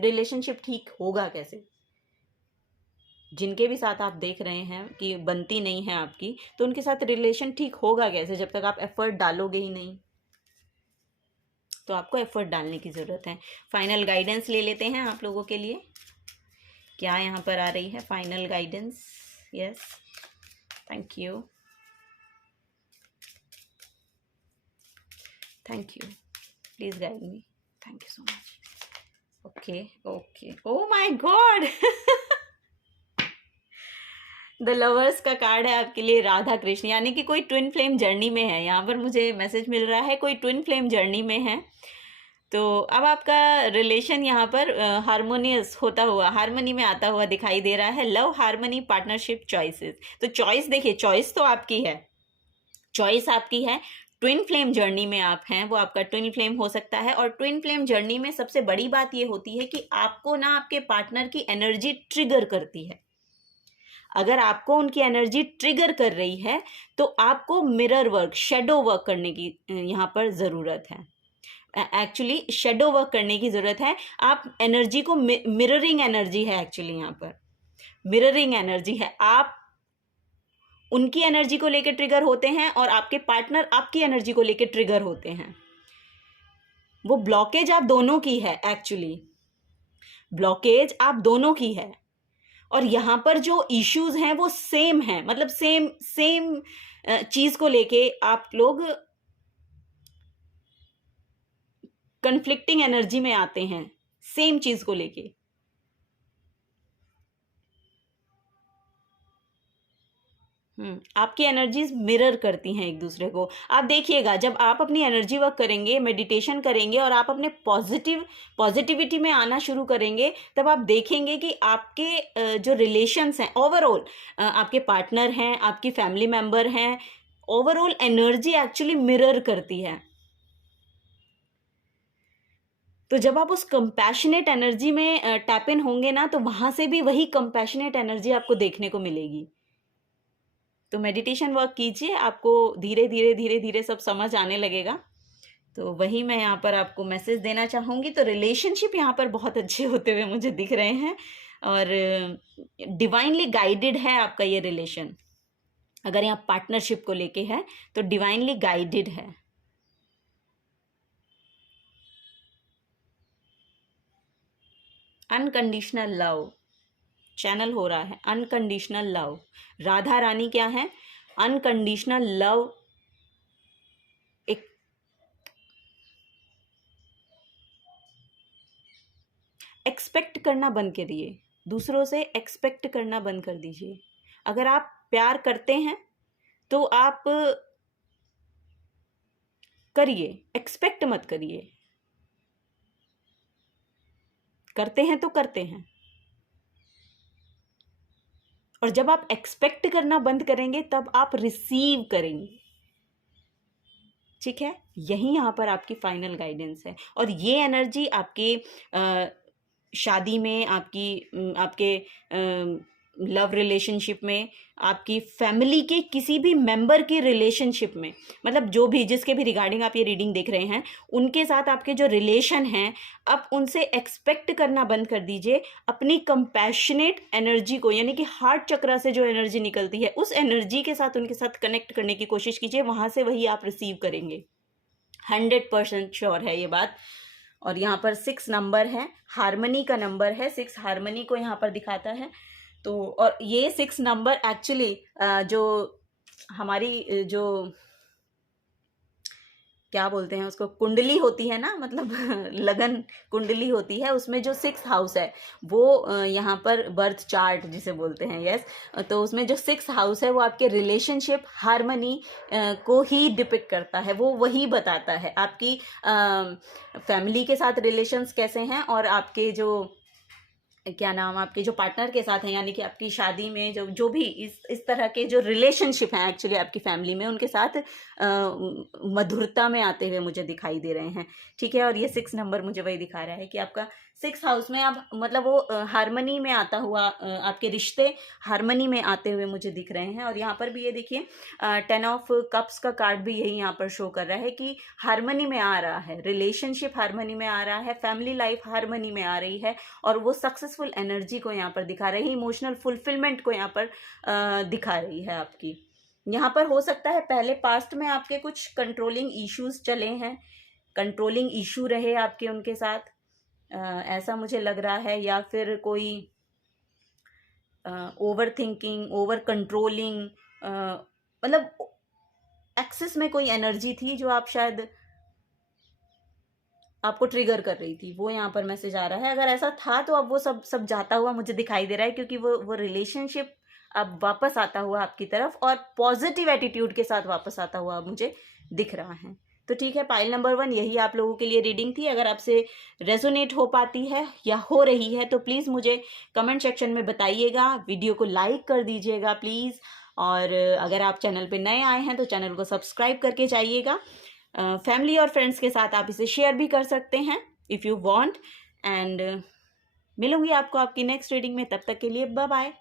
रिलेशनशिप ठीक होगा कैसे? जिनके भी साथ आप देख रहे हैं कि बनती नहीं है आपकी, तो उनके साथ रिलेशन ठीक होगा कैसे जब तक आप एफर्ट डालोगे ही नहीं? तो आपको एफर्ट डालने की ज़रूरत है। फाइनल गाइडेंस ले लेते हैं आप लोगों के लिए, क्या यहाँ पर आ रही है final guidance. Yes, thank you, thank you, please guide me, thank you so much. Okay okay, O my god the lovers का कार्ड है आपके लिए, राधा कृष्ण, यानी कि कोई ट्विन फ्लेम जर्नी में है। यहाँ पर मुझे मैसेज मिल रहा है कोई ट्विन फ्लेम जर्नी में है। तो अब आपका रिलेशन यहाँ पर हारमोनियस होता हुआ, हारमोनी में आता हुआ दिखाई दे रहा है। Love, harmony, partnership, choices. तो चॉइस देखिए, चॉइस तो आपकी है, चॉइस आपकी है। ट्विन फ्लेम जर्नी में आप हैं, वो आपका ट्विन फ्लेम हो सकता है। और ट्विन फ्लेम जर्नी में सबसे बड़ी बात ये होती है कि आपको ना आपके पार्टनर की एनर्जी ट्रिगर करती है। अगर आपको उनकी एनर्जी ट्रिगर कर रही है तो आपको मिरर वर्क, शेडो वर्क करने की यहाँ पर ज़रूरत है। एक्चुअली शेडो वर्क करने की ज़रूरत है। आप एनर्जी को, मिररिंग एनर्जी है एक्चुअली, यहाँ पर मिररिंग एनर्जी है। आप उनकी एनर्जी को लेकर ट्रिगर होते हैं और आपके पार्टनर आपकी एनर्जी को लेकर ट्रिगर होते हैं। वो ब्लॉकेज आप दोनों की है, एक्चुअली ब्लॉकेज आप दोनों की है। और यहाँ पर जो इश्यूज हैं वो सेम हैं, मतलब सेम सेम चीज को लेके आप लोग कन्फ्लिक्टिंग एनर्जी में आते हैं, सेम चीज को लेके। आपकी एनर्जीज मिरर करती हैं एक दूसरे को। आप देखिएगा, जब आप अपनी एनर्जी वर्क करेंगे, मेडिटेशन करेंगे और आप अपने पॉजिटिविटी में आना शुरू करेंगे, तब आप देखेंगे कि आपके जो रिलेशंस हैं ओवरऑल, आपके पार्टनर हैं, आपकी फैमिली मेंबर हैं, ओवरऑल एनर्जी एक्चुअली मिरर करती है। तो जब आप उस कंपैशनेट एनर्जी में टैप इन होंगे ना, तो वहां से भी वही कंपैशनेट एनर्जी आपको देखने को मिलेगी। तो मेडिटेशन वर्क कीजिए, आपको धीरे धीरे धीरे धीरे सब समझ आने लगेगा। तो वही मैं यहाँ पर आपको मैसेज देना चाहूँगी। तो रिलेशनशिप यहाँ पर बहुत अच्छे होते हुए मुझे दिख रहे हैं और डिवाइनली गाइडेड है आपका ये रिलेशन। अगर यहाँ पार्टनरशिप को लेके है तो डिवाइनली गाइडेड है। अनकंडीशनल लव चैनल हो रहा है, अनकंडीशनल लव। राधा रानी क्या है? Unconditional love. एक एक्सपेक्ट करना बंद करिए, दूसरों से एक्सपेक्ट करना बंद कर दीजिए। अगर आप प्यार करते हैं तो आप करिए, एक्सपेक्ट मत करिए। करते हैं तो करते हैं, और जब आप एक्सपेक्ट करना बंद करेंगे तब आप रिसीव करेंगे। ठीक है, यही यहाँ पर आपकी फाइनल गाइडेंस है। और ये एनर्जी आपके शादी में, आपके लव रिलेशनशिप में, आपकी फैमिली के किसी भी मेंबर के रिलेशनशिप में, मतलब जो भी, जिसके भी रिगार्डिंग आप ये रीडिंग देख रहे हैं, उनके साथ आपके जो रिलेशन हैं, अब उनसे एक्सपेक्ट करना बंद कर दीजिए। अपनी कंपैशनेट एनर्जी को, यानी कि हार्ट चक्र से जो एनर्जी निकलती है, उस एनर्जी के साथ उनके साथ कनेक्ट करने की कोशिश कीजिए। वहां से वही आप रिसीव करेंगे। 100% श्योर है ये बात। और यहाँ पर 6 नंबर है, हारमनी का नंबर है, 6 हारमनी को यहाँ पर दिखाता है। तो और ये 6 नंबर एक्चुअली जो हमारी जो क्या बोलते हैं उसको, कुंडली होती है ना, मतलब लगन कुंडली होती है, उसमें जो 6 हाउस है वो यहाँ पर बर्थ चार्ट जिसे बोलते हैं, यस। तो उसमें जो 6 हाउस है वो आपके रिलेशनशिप हार्मनी को ही डिपिक्ट करता है, वो वही बताता है आपकी फैमिली के साथ रिलेशंस कैसे हैं, और आपके जो क्या नाम, आपके जो पार्टनर के साथ हैं, यानी कि आपकी शादी में जो भी इस तरह के जो रिलेशनशिप हैं एक्चुअली आपकी फैमिली में, उनके साथ मधुरता में आते हुए मुझे दिखाई दे रहे हैं। ठीक है, और ये 6 नंबर मुझे वही दिखा रहा है कि आपका 6 हाउस में अब मतलब वो हारमनी में आता हुआ, आपके रिश्ते हारमनी में आते हुए मुझे दिख रहे हैं। और यहाँ पर भी ये देखिए 10 ऑफ कप्स का कार्ड भी यही यहाँ पर शो कर रहा है कि हारमनी में आ रहा है, रिलेशनशिप हारमनी में आ रहा है, फैमिली लाइफ हारमनी में आ रही है, और वो सक्सेसफुल एनर्जी को यहाँ पर दिखा रही है, इमोशनल फुलफिलमेंट को यहाँ पर दिखा रही है आपकी। यहाँ पर हो सकता है पहले पास्ट में आपके कुछ कंट्रोलिंग इश्यूज चले हैं, कंट्रोलिंग इशू रहे आपके उनके साथ, ऐसा मुझे लग रहा है। या फिर कोई ओवर थिंकिंग, ओवर कंट्रोलिंग, मतलब एक्सेस में कोई एनर्जी थी जो आप शायद आपको ट्रिगर कर रही थी, वो यहाँ पर मैसेज आ रहा है। अगर ऐसा था तो अब वो सब जाता हुआ मुझे दिखाई दे रहा है, क्योंकि वो रिलेशनशिप अब वापस आता हुआ आपकी तरफ और पॉजिटिव एटीट्यूड के साथ वापस आता हुआ मुझे दिख रहा है। तो ठीक है, पाइल नंबर 1 यही आप लोगों के लिए रीडिंग थी। अगर आपसे रेजोनेट हो पाती है या हो रही है तो प्लीज़ मुझे कमेंट सेक्शन में बताइएगा, वीडियो को लाइक कर दीजिएगा प्लीज़। और अगर आप चैनल पे नए आए हैं तो चैनल को सब्सक्राइब करके जाइएगा। फैमिली और फ्रेंड्स के साथ आप इसे शेयर भी कर सकते हैं इफ़ यू वांट। एंड मिलूंगी आपको आपकी नेक्स्ट रीडिंग में, तब तक के लिए bye bye.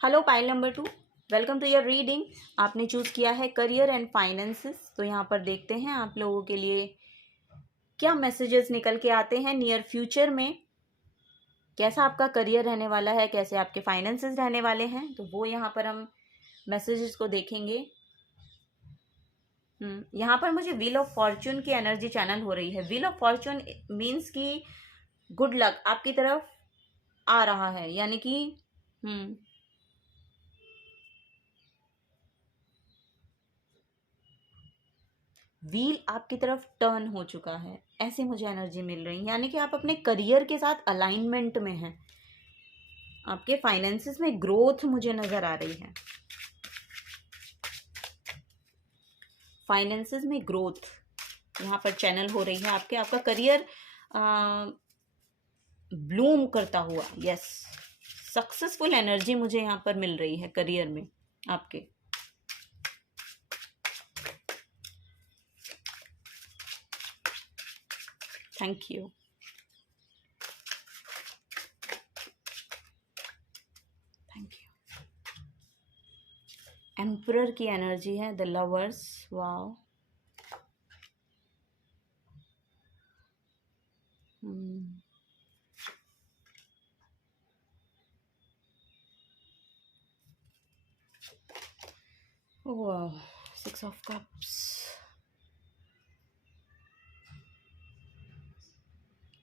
Hello pile number 2, welcome to your reading. आपने चूज़ किया है करियर एंड फाइनेंसेस। तो यहाँ पर देखते हैं आप लोगों के लिए क्या मैसेजेस निकल के आते हैं नियर फ्यूचर में, कैसा आपका करियर रहने वाला है, कैसे आपके फाइनेंसेस रहने वाले हैं। तो वो यहाँ पर हम मैसेजेस को देखेंगे। यहाँ पर मुझे व्हील ऑफ फॉर्च्यून की एनर्जी चैनल हो रही है। व्हील ऑफ फॉर्च्यून मीन्स कि गुड लक आपकी तरफ आ रहा है, यानी कि व्हील आपकी तरफ टर्न हो चुका है, ऐसे मुझे एनर्जी मिल रही है। यानी कि आप अपने करियर के साथ अलाइनमेंट में हैं। आपके फाइनेंसेस में ग्रोथ मुझे नजर आ रही है, फाइनेंसेस में ग्रोथ यहाँ पर चैनल हो रही है आपके। आपका करियर ब्लूम करता हुआ, यस, सक्सेसफुल एनर्जी मुझे यहाँ पर मिल रही है करियर में आपके। Thank you. Thank you. Emperor की एनर्जी है, the lovers, wow. Wow, 6 of cups.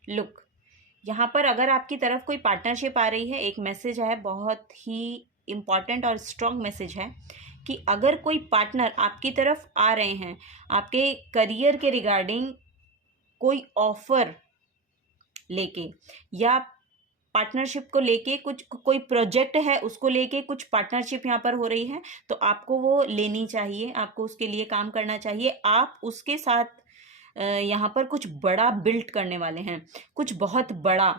Look, यहाँ पर अगर आपकी तरफ कोई पार्टनरशिप आ रही है, एक मैसेज है, बहुत ही इम्पॉर्टेंट और स्ट्रॉन्ग मैसेज है कि अगर कोई पार्टनर आपकी तरफ आ रहे हैं आपके करियर के रिगार्डिंग कोई ऑफर लेके, या पार्टनरशिप को लेके कुछ कोई प्रोजेक्ट है उसको लेके कुछ पार्टनरशिप यहाँ पर हो रही है, तो आपको वो लेनी चाहिए, आपको उसके लिए काम करना चाहिए। आप उसके साथ यहाँ पर कुछ बड़ा बिल्ड करने वाले हैं, कुछ बहुत बड़ा।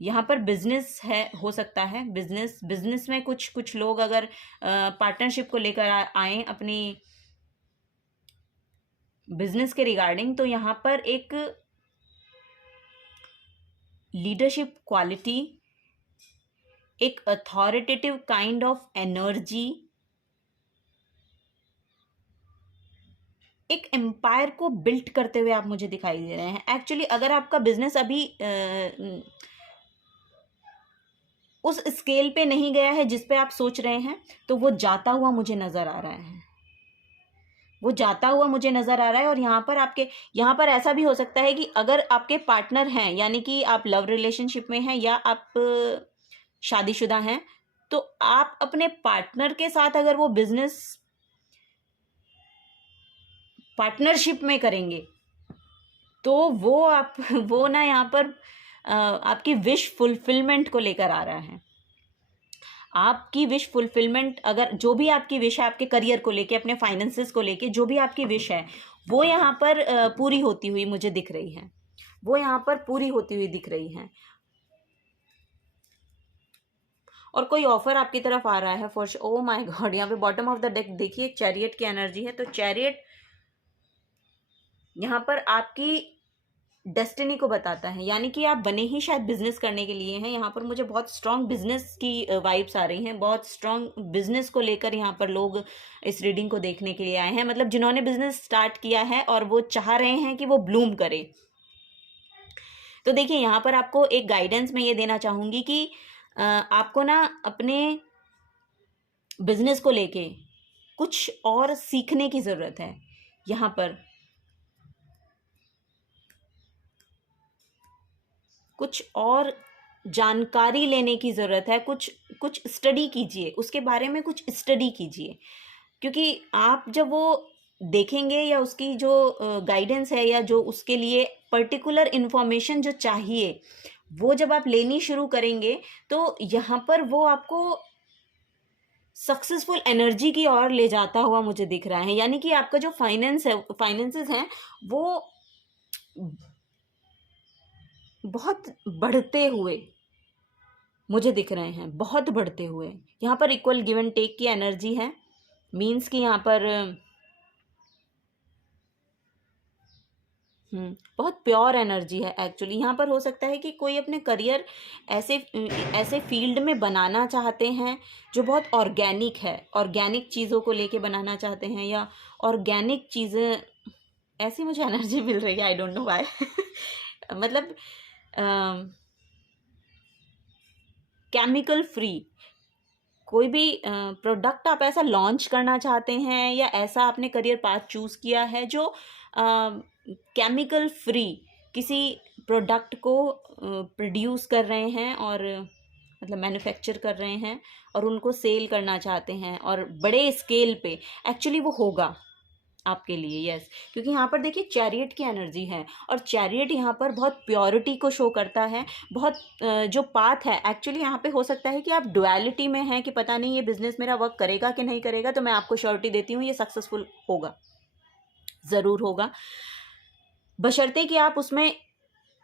यहाँ पर बिजनेस है, हो सकता है बिजनेस में कुछ लोग अगर पार्टनरशिप को लेकर आए अपनी बिजनेस के रिगार्डिंग, तो यहाँ पर एक लीडरशिप क्वालिटी, एक अथॉरिटेटिव काइंड ऑफ एनर्जी, एक एम्पायर को बिल्ड करते हुए आप मुझे दिखाई दे रहे हैं। एक्चुअली अगर आपका बिजनेस अभी उस स्केल पे नहीं गया है जिस पे आप सोच रहे हैं, तो वो जाता हुआ मुझे नजर आ रहा है, वो जाता हुआ मुझे नजर आ रहा है। और यहाँ पर ऐसा भी हो सकता है कि अगर आपके पार्टनर हैं, यानी कि आप लव रिलेशनशिप में हैं या आप शादीशुदा हैं, तो आप अपने पार्टनर के साथ अगर वो बिजनेस पार्टनरशिप में करेंगे तो वो ना यहाँ पर आपकी विश फुलफिलमेंट को लेकर आ रहा है। आपकी विश फुलफिलमेंट, अगर जो भी आपकी विश है आपके करियर को लेके, अपने फाइनेंसेस को लेके, जो भी आपकी विश है वो यहाँ पर पूरी होती हुई मुझे दिख रही है, वो यहाँ पर पूरी होती हुई दिख रही है। और कोई ऑफर आपकी तरफ आ रहा है फॉर, ओ माय गॉड, यहाँ पे बॉटम ऑफ द डेक देखिए चैरियट की एनर्जी है। तो चैरियट यहाँ पर आपकी डेस्टिनी को बताता है, यानी कि आप बने ही शायद बिजनेस करने के लिए हैं। यहाँ पर मुझे बहुत स्ट्रांग बिजनेस की वाइब्स आ रही हैं, बहुत स्ट्रांग बिजनेस को लेकर यहाँ पर लोग इस रीडिंग को देखने के लिए आए हैं, मतलब जिन्होंने बिजनेस स्टार्ट किया है और वो चाह रहे हैं कि वो ब्लूम करे। तो देखिए यहाँ पर आपको एक गाइडेंस मैं ये देना चाहूँगी कि आपको ना अपने बिजनेस को लेके कुछ और सीखने की ज़रूरत है। यहाँ पर कुछ और जानकारी लेने की ज़रूरत है, कुछ स्टडी कीजिए, उसके बारे में कुछ स्टडी कीजिए, क्योंकि आप जब वो देखेंगे या उसकी जो गाइडेंस है या जो उसके लिए पर्टिकुलर इन्फॉर्मेशन जो चाहिए वो जब आप लेनी शुरू करेंगे तो यहाँ पर वो आपको सक्सेसफुल एनर्जी की ओर ले जाता हुआ मुझे दिख रहा है। यानी कि आपका जो फाइनेंसेस हैं वो बहुत बढ़ते हुए मुझे दिख रहे हैं, बहुत बढ़ते हुए। यहाँ पर इक्वल गिव एंड टेक की एनर्जी है, मीन्स कि यहाँ पर बहुत प्योर एनर्जी है एक्चुअली। यहाँ पर हो सकता है कि कोई अपने करियर ऐसे फील्ड में बनाना चाहते हैं जो बहुत ऑर्गेनिक है, ऑर्गेनिक चीज़ों को लेके बनाना चाहते हैं, या ऑर्गेनिक चीज़ें, ऐसी मुझे एनर्जी मिल रही है, आई डोंट नो व्हाई। मतलब केमिकल फ्री कोई भी प्रोडक्ट आप ऐसा लॉन्च करना चाहते हैं या ऐसा आपने करियर पाथ चूज़ किया है जो केमिकल फ्री किसी प्रोडक्ट को प्रोड्यूस कर रहे हैं और मतलब मैन्युफैक्चर कर रहे हैं और उनको सेल करना चाहते हैं और बड़े स्केल पे, एक्चुअली वो होगा आपके लिए। यस, क्योंकि यहाँ पर देखिए चैरियट की एनर्जी है और चैरियट यहाँ पर बहुत प्योरिटी को शो करता है। बहुत जो पाथ है एक्चुअली यहाँ पे हो सकता है कि आप डुअलिटी में हैं कि पता नहीं ये बिजनेस मेरा वर्क करेगा कि नहीं करेगा, तो मैं आपको श्योरिटी देती हूँ ये सक्सेसफुल होगा, ज़रूर होगा, बशर्ते कि आप उसमें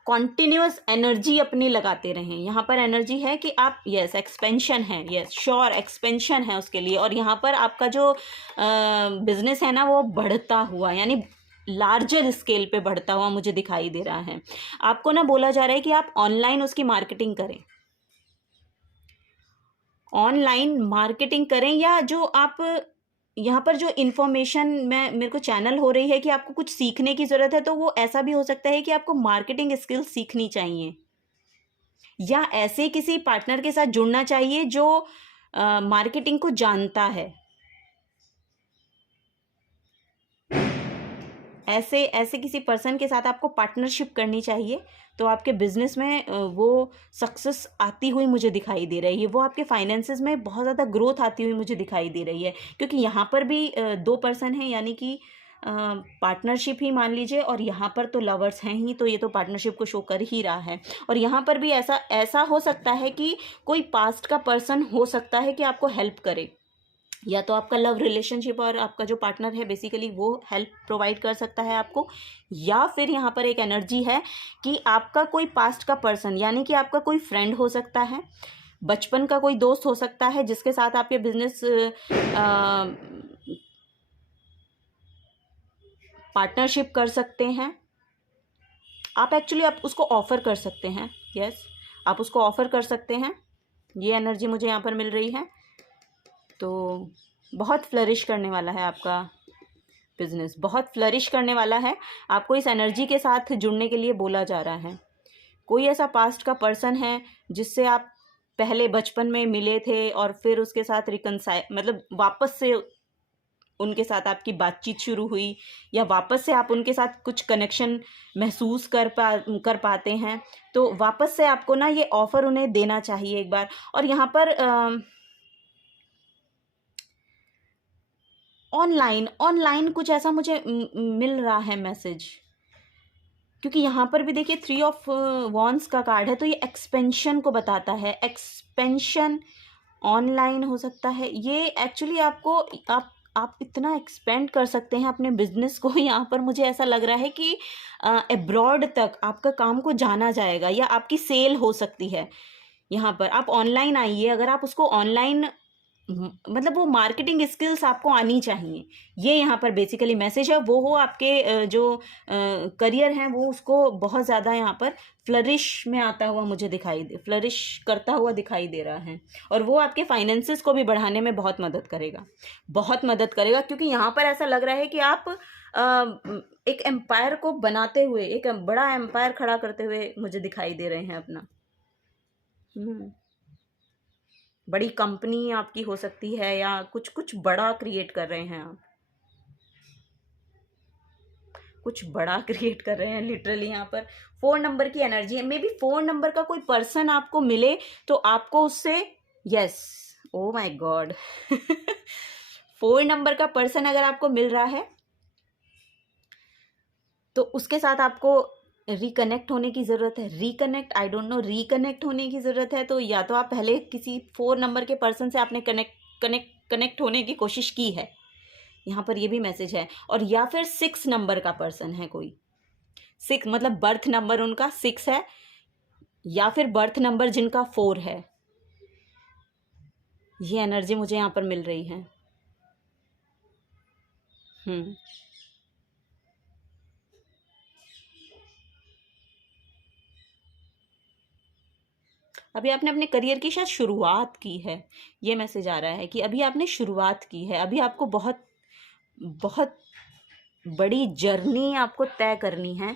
कॉन्टिन्यूअस एनर्जी अपनी लगाते रहें। यहाँ पर एनर्जी है कि आप यस एक्सपेंशन है, यस श्योर एक्सपेंशन है उसके लिए, और यहाँ पर आपका जो बिजनेस है ना वो बढ़ता हुआ, यानी लार्जर स्केल पे बढ़ता हुआ मुझे दिखाई दे रहा है। आपको ना बोला जा रहा है कि आप ऑनलाइन उसकी मार्केटिंग करें, ऑनलाइन मार्केटिंग करें, या जो आप यहाँ पर जो इन्फॉर्मेशन मेरे को चैनल हो रही है कि आपको कुछ सीखने की ज़रूरत है, तो वो ऐसा भी हो सकता है कि आपको मार्केटिंग स्किल्स सीखनी चाहिए या ऐसे किसी पार्टनर के साथ जुड़ना चाहिए जो मार्केटिंग को जानता है। ऐसे किसी पर्सन के साथ आपको पार्टनरशिप करनी चाहिए, तो आपके बिजनेस में वो सक्सेस आती हुई मुझे दिखाई दे रही है, वो आपके फाइनेंसेस में बहुत ज़्यादा ग्रोथ आती हुई मुझे दिखाई दे रही है। क्योंकि यहाँ पर भी 2 पर्सन हैं, यानी कि पार्टनरशिप ही मान लीजिए, और यहाँ पर तो लवर्स हैं ही, तो ये तो पार्टनरशिप को शो कर ही रहा है। और यहाँ पर भी ऐसा हो सकता है कि कोई पास्ट का पर्सन हो सकता है कि आपको हेल्प करे, या तो आपका लव रिलेशनशिप और आपका जो पार्टनर है बेसिकली वो हेल्प प्रोवाइड कर सकता है आपको, या फिर यहाँ पर एक एनर्जी है कि आपका कोई पास्ट का पर्सन, यानी कि आपका कोई फ्रेंड हो सकता है, बचपन का कोई दोस्त हो सकता है जिसके साथ आपके बिजनेस पार्टनरशिप कर सकते हैं। आप एक्चुअली आप उसको ऑफ़र कर सकते हैं, यस आप उसको ऑफ़र कर सकते हैं, ये एनर्जी मुझे यहाँ पर मिल रही है। तो बहुत फ्लरिश करने वाला है आपका बिजनेस, बहुत फ्लरिश करने वाला है। आपको इस एनर्जी के साथ जुड़ने के लिए बोला जा रहा है। कोई ऐसा पास्ट का पर्सन है जिससे आप पहले बचपन में मिले थे और फिर उसके साथ मतलब वापस से उनके साथ आपकी बातचीत शुरू हुई, या वापस से आप उनके साथ कुछ कनेक्शन महसूस कर पाते हैं, तो वापस से आपको ना ये ऑफ़र उन्हें देना चाहिए एक बार। और यहाँ पर ऑनलाइन कुछ ऐसा मुझे मिल रहा है मैसेज, क्योंकि यहाँ पर भी देखिए 3 ऑफ वॉन्ड्स का कार्ड है, तो ये एक्सपेंशन को बताता है। एक्सपेंशन ऑनलाइन हो सकता है, ये एक्चुअली आपको आप इतना एक्सपेंड कर सकते हैं अपने बिजनेस को। यहाँ पर मुझे ऐसा लग रहा है कि अब्रॉड तक आपका काम को जाना जाएगा, या आपकी सेल हो सकती है। यहाँ पर आप ऑनलाइन आइए, अगर आप उसको ऑनलाइन मतलब वो मार्केटिंग स्किल्स आपको आनी चाहिए। ये यहाँ पर बेसिकली मैसेज है। वो हो आपके जो करियर है वो उसको बहुत ज़्यादा यहाँ पर फ्लरिश में आता हुआ मुझे फ्लरिश करता हुआ दिखाई दे रहा है। और वो आपके फाइनेंसेस को भी बढ़ाने में बहुत मदद करेगा, बहुत मदद करेगा, क्योंकि यहाँ पर ऐसा लग रहा है कि आप एक एम्पायर को बनाते हुए, एक बड़ा एम्पायर खड़ा करते हुए मुझे दिखाई दे रहे हैं अपना। बड़ी कंपनी आपकी हो सकती है, या कुछ कुछ बड़ा क्रिएट कर रहे हैं आप, कुछ बड़ा क्रिएट कर रहे हैं लिटरली। यहाँ पर 4 नंबर की एनर्जी है। मे बी 4 नंबर का कोई पर्सन आपको मिले तो आपको उससे, yes, O my God 4 number का पर्सन अगर आपको मिल रहा है तो उसके साथ आपको रिकनेक्ट होने की ज़रूरत है। Reconnect, I don't no, reconnect होने की ज़रूरत है। तो या तो आप पहले किसी 4 नंबर के पर्सन से आपने कनेक्ट होने की कोशिश की है, यहाँ पर ये भी मैसेज है। और या फिर 6 नंबर का पर्सन है कोई, 6 मतलब बर्थ नंबर उनका 6 है, या फिर बर्थ नंबर जिनका 4 है। ये एनर्जी मुझे यहाँ पर मिल रही है। अभी आपने अपने करियर की शायद शुरुआत की है, ये मैसेज आ रहा है कि अभी आपने शुरुआत की है। अभी आपको बहुत बहुत बड़ी जर्नी आपको तय करनी है।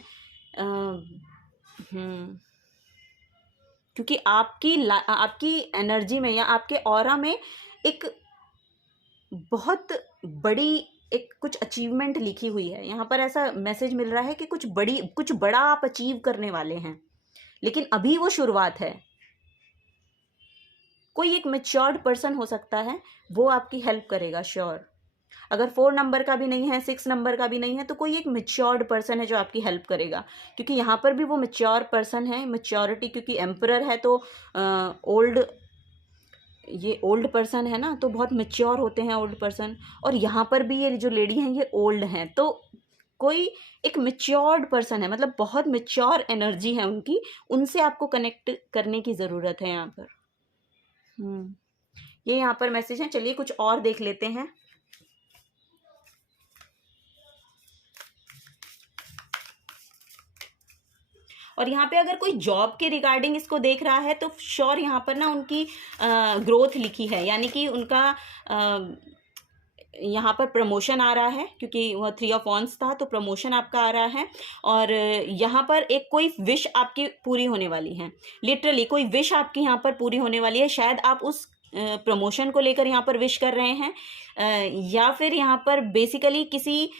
क्योंकि आपकी एनर्जी में या आपके ऑरा में एक बहुत बड़ी, एक कुछ अचीवमेंट लिखी हुई है। यहाँ पर ऐसा मैसेज मिल रहा है कि कुछ बड़ा आप अचीव करने वाले हैं, लेकिन अभी वो शुरुआत है। कोई एक मैच्योर्ड पर्सन हो सकता है, वो आपकी हेल्प करेगा श्योर। अगर 4 नंबर का भी नहीं है, 6 नंबर का भी नहीं है, तो कोई एक मैच्योर्ड पर्सन है जो आपकी हेल्प करेगा। क्योंकि यहाँ पर भी वो मैच्योर पर्सन है, मैच्योरिटी, क्योंकि एम्परर है तो ये ओल्ड पर्सन है ना, तो बहुत मैच्योर होते हैं ओल्ड पर्सन। और यहाँ पर भी ये जो लेडी हैं ये ओल्ड हैं, तो कोई एक मैच्योर्ड पर्सन है, मतलब बहुत मैच्योर एनर्जी है उनकी, उनसे आपको कनेक्ट करने की ज़रूरत है यहाँ पर। ये यहाँ पर मैसेज है। चलिए कुछ और देख लेते हैं। और यहाँ पे अगर कोई जॉब के रिगार्डिंग इसको देख रहा है तो श्योर यहाँ पर ना उनकी ग्रोथ लिखी है, यानी कि उनका यहाँ पर प्रमोशन आ रहा है, क्योंकि वह 3 ऑफ वॉन्ड्स था तो प्रमोशन आपका आ रहा है। और यहाँ पर एक कोई विश आपकी पूरी होने वाली है, लिटरली कोई विश आपकी यहाँ पर पूरी होने वाली है। शायद आप उस प्रमोशन को लेकर यहाँ पर विश कर रहे हैं, या फिर यहाँ पर बेसिकली किसी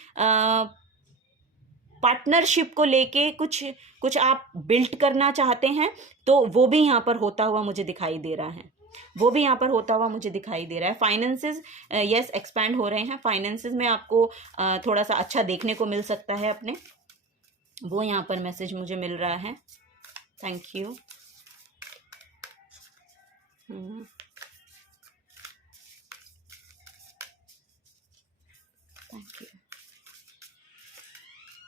पार्टनरशिप को लेके कुछ आप बिल्ड करना चाहते हैं, तो वो भी यहाँ पर होता हुआ मुझे दिखाई दे रहा है। वो भी यहाँ पर होता हुआ मुझे दिखाई दे रहा है। फाइनेंसेस यस एक्सपैंड हो रहे हैं। फाइनेंसेस में आपको थोड़ा सा अच्छा देखने को मिल सकता है अपने, वो यहाँ पर मैसेज मुझे मिल रहा है। Thank you. Thank you.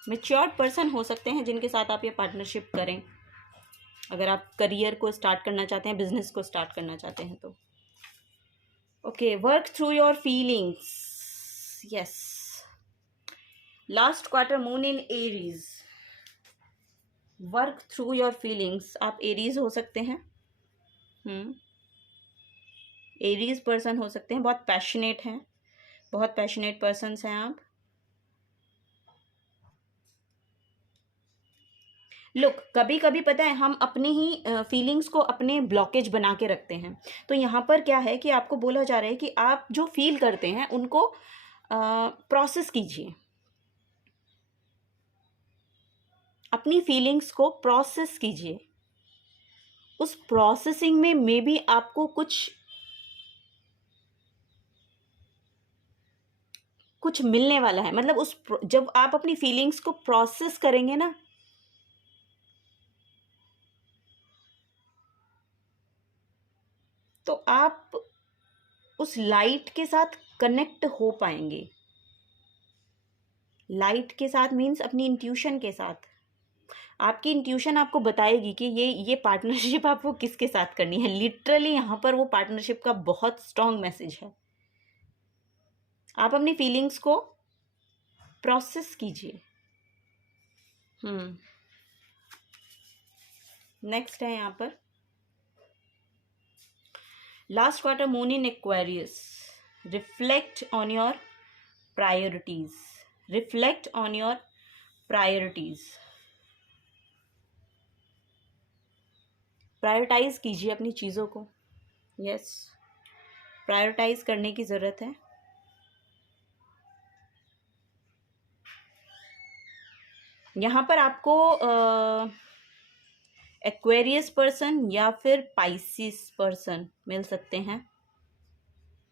Matured person हो सकते हैं जिनके साथ आप ये पार्टनरशिप करें, अगर आप करियर को स्टार्ट करना चाहते हैं, बिजनेस को स्टार्ट करना चाहते हैं तो। Okay, work through your feelings, yes. Last quarter moon in Aries, work through your feelings. आप एरीज हो सकते हैं, एरीज पर्सन हो सकते हैं, बहुत पैशनेट हैं, बहुत पैशनेट पर्सन्स हैं आप। लुक, कभी कभी पता है हम अपने ही फीलिंग्स को अपने ब्लॉकेज बना के रखते हैं। तो यहाँ पर क्या है कि आपको बोला जा रहा है कि आप जो फील करते हैं उनको प्रोसेस कीजिए, अपनी फीलिंग्स को प्रोसेस कीजिए। उस प्रोसेसिंग में मे बी आपको कुछ मिलने वाला है। मतलब जब आप अपनी फीलिंग्स को प्रोसेस करेंगे ना, तो आप उस लाइट के साथ कनेक्ट हो पाएंगे। लाइट के साथ मीन्स अपनी इंट्यूशन के साथ। आपकी इंट्यूशन आपको बताएगी कि ये पार्टनरशिप आपको किसके साथ करनी है। लिटरली यहाँ पर वो पार्टनरशिप का बहुत स्ट्रॉन्ग मैसेज है। आप अपनी फीलिंग्स को प्रोसेस कीजिए। नेक्स्ट है यहाँ पर last quarter moon in Aquarius. Reflect on your priorities. Reflect on your priorities. Prioritise कीजिए अपनी चीज़ों को। यस, प्रायोरिटाइज करने की ज़रूरत है। यहाँ पर आपको एक्वेरियस पर्सन या फिर पाइसिस पर्सन मिल सकते हैं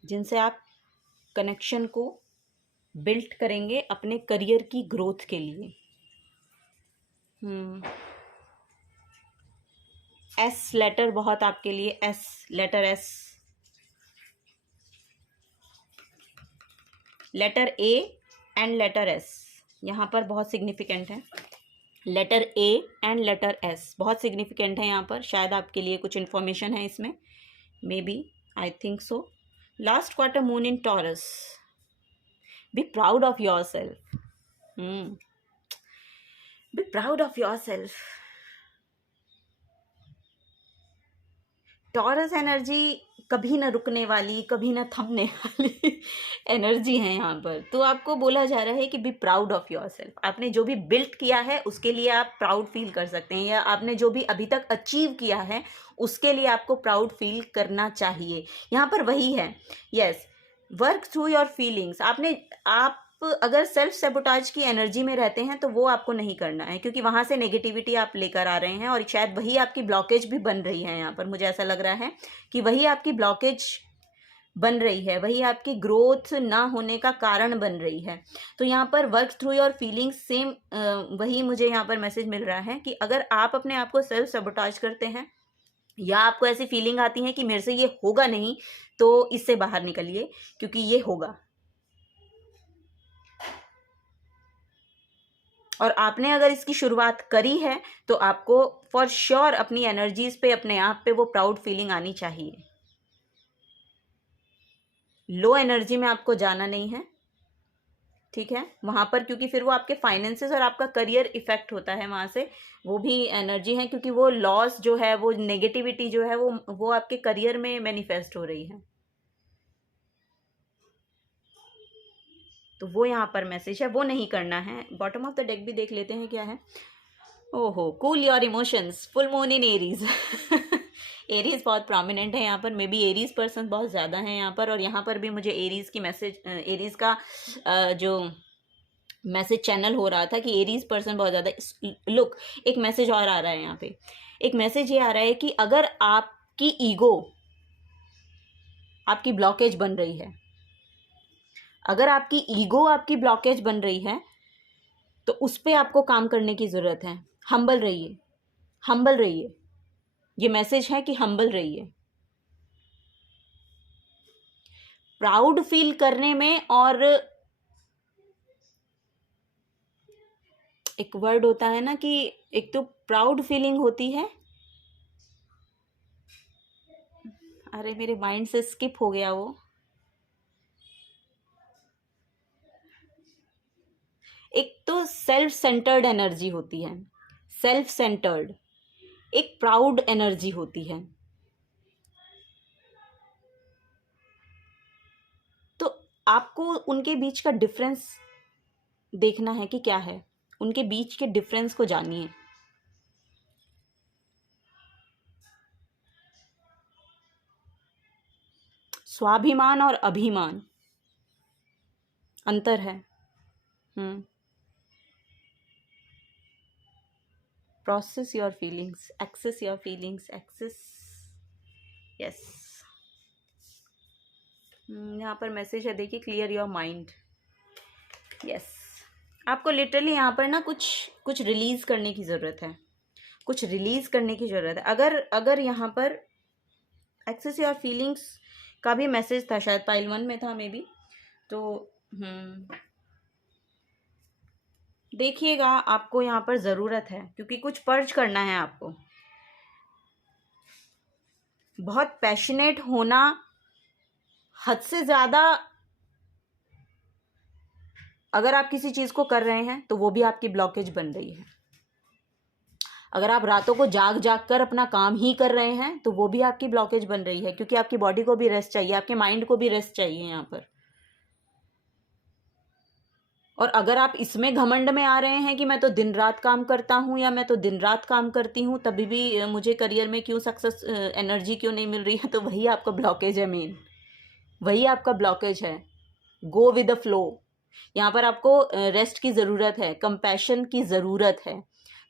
जिनसे आप कनेक्शन को बिल्ड करेंगे अपने करियर की ग्रोथ के लिए। एस लेटर बहुत आपके लिए, S letter, S letter A and letter S यहाँ पर बहुत सिग्निफिकेंट है। Letter A and letter S बहुत सिग्निफिकेंट है यहाँ पर। शायद आपके लिए कुछ इन्फॉर्मेशन है इसमें, may be, I think so. Last quarter moon in taurus. Be proud of your self. Be proud of your self. Taurus energy कभी ना रुकने वाली, कभी ना थमने वाली एनर्जी है यहाँ पर। तो आपको बोला जा रहा है कि be proud of your self. आपने जो भी बिल्ड किया है उसके लिए आप प्राउड फील कर सकते हैं, या आपने जो भी अभी तक अचीव किया है उसके लिए आपको प्राउड फील करना चाहिए। यहाँ पर वही है। Yes, work through your feelings. आप अगर सेल्फ सेबोटाज की एनर्जी में रहते हैं तो वो आपको नहीं करना है, क्योंकि वहाँ से नेगेटिविटी आप लेकर आ रहे हैं और शायद वही आपकी ब्लॉकेज भी बन रही है। यहाँ पर मुझे ऐसा लग रहा है कि वही आपकी ब्लॉकेज बन रही है, वही आपकी ग्रोथ ना होने का कारण बन रही है। तो यहाँ पर work through your feelings, same वही मुझे यहाँ पर मैसेज मिल रहा है कि अगर आप अपने आप को सेल्फ सेबोटाज करते हैं या आपको ऐसी फीलिंग आती है कि मेरे से ये होगा नहीं, तो इससे बाहर निकलिए, क्योंकि ये होगा। और आपने अगर इसकी शुरुआत करी है तो आपको फॉर श्योर अपनी एनर्जीज पे, अपने आप पे वो प्राउड फीलिंग आनी चाहिए। लो एनर्जी में आपको जाना नहीं है, ठीक है, वहां पर, क्योंकि फिर वो आपके फाइनेंसेस और आपका करियर इफेक्ट होता है वहां से। वो भी एनर्जी है, क्योंकि वो लॉस जो है, वो नेगेटिविटी जो है, वो आपके करियर में मैनिफेस्ट हो रही है। तो वो यहाँ पर मैसेज है, वो नहीं करना है। बॉटम ऑफ द डेक भी देख लेते हैं क्या है। ओहो, cool your emotions, full moon in Aries. Aries बहुत प्रोमिनेंट है यहाँ पर। मे बी एरीज पर्सन बहुत ज़्यादा है यहाँ पर। और यहाँ पर भी मुझे एरीज की मैसेज, एरीज का जो मैसेज चैनल हो रहा था कि एरीज पर्सन बहुत ज़्यादा। लुक, एक मैसेज और आ रहा है यहाँ पे। एक मैसेज ये आ रहा है कि अगर आपकी ईगो आपकी ब्लॉकेज बन रही है, अगर आपकी ईगो आपकी ब्लॉकेज बन रही है, तो उस पर आपको काम करने की ज़रूरत है। हम्बल रहिए, हम्बल रहिए। ये मैसेज है कि हम्बल रहिए। प्राउड फील करने में, और एक वर्ड होता है ना कि एक तो प्राउड फीलिंग होती है, अरे मेरे माइंड से स्किप हो गया वो। एक तो सेल्फ सेंटर्ड एनर्जी होती है, सेल्फ सेंटर्ड। एक प्राउड एनर्जी होती है। तो आपको उनके बीच का डिफरेंस देखना है कि क्या है। उनके बीच के डिफरेंस को जानिए। स्वाभिमान और अभिमान अंतर है। Process your feelings, access your feelings, access. Yes, यहाँ पर मैसेज है, देखिए, क्लियर योर माइंड। यस, आपको लिटरली यहाँ पर ना कुछ रिलीज करने की ज़रूरत है, कुछ रिलीज करने की ज़रूरत है। अगर यहाँ पर एक्सेस योर फीलिंग्स का भी मैसेज था, शायद पाइल 1 में था मे बी। तो देखिएगा, आपको यहाँ पर ज़रूरत है, क्योंकि कुछ पर्ज करना है आपको। बहुत पैशनेट होना, हद से ज़्यादा अगर आप किसी चीज़ को कर रहे हैं तो वो भी आपकी ब्लॉकेज बन रही है। अगर आप रातों को जाग जाग कर अपना काम ही कर रहे हैं तो वो भी आपकी ब्लॉकेज बन रही है, क्योंकि आपकी बॉडी को भी रेस्ट चाहिए, आपके माइंड को भी रेस्ट चाहिए यहाँ पर। और अगर आप इसमें घमंड में आ रहे हैं कि मैं तो दिन रात काम करता हूँ या मैं तो दिन रात काम करती हूँ तभी भी मुझे करियर में क्यों सक्सेस एनर्जी क्यों नहीं मिल रही है, तो वही आपका ब्लॉकेज है मेन, वही आपका ब्लॉकेज है। Go with the flow. यहाँ पर आपको रेस्ट की ज़रूरत है, कंपैशन की ज़रूरत है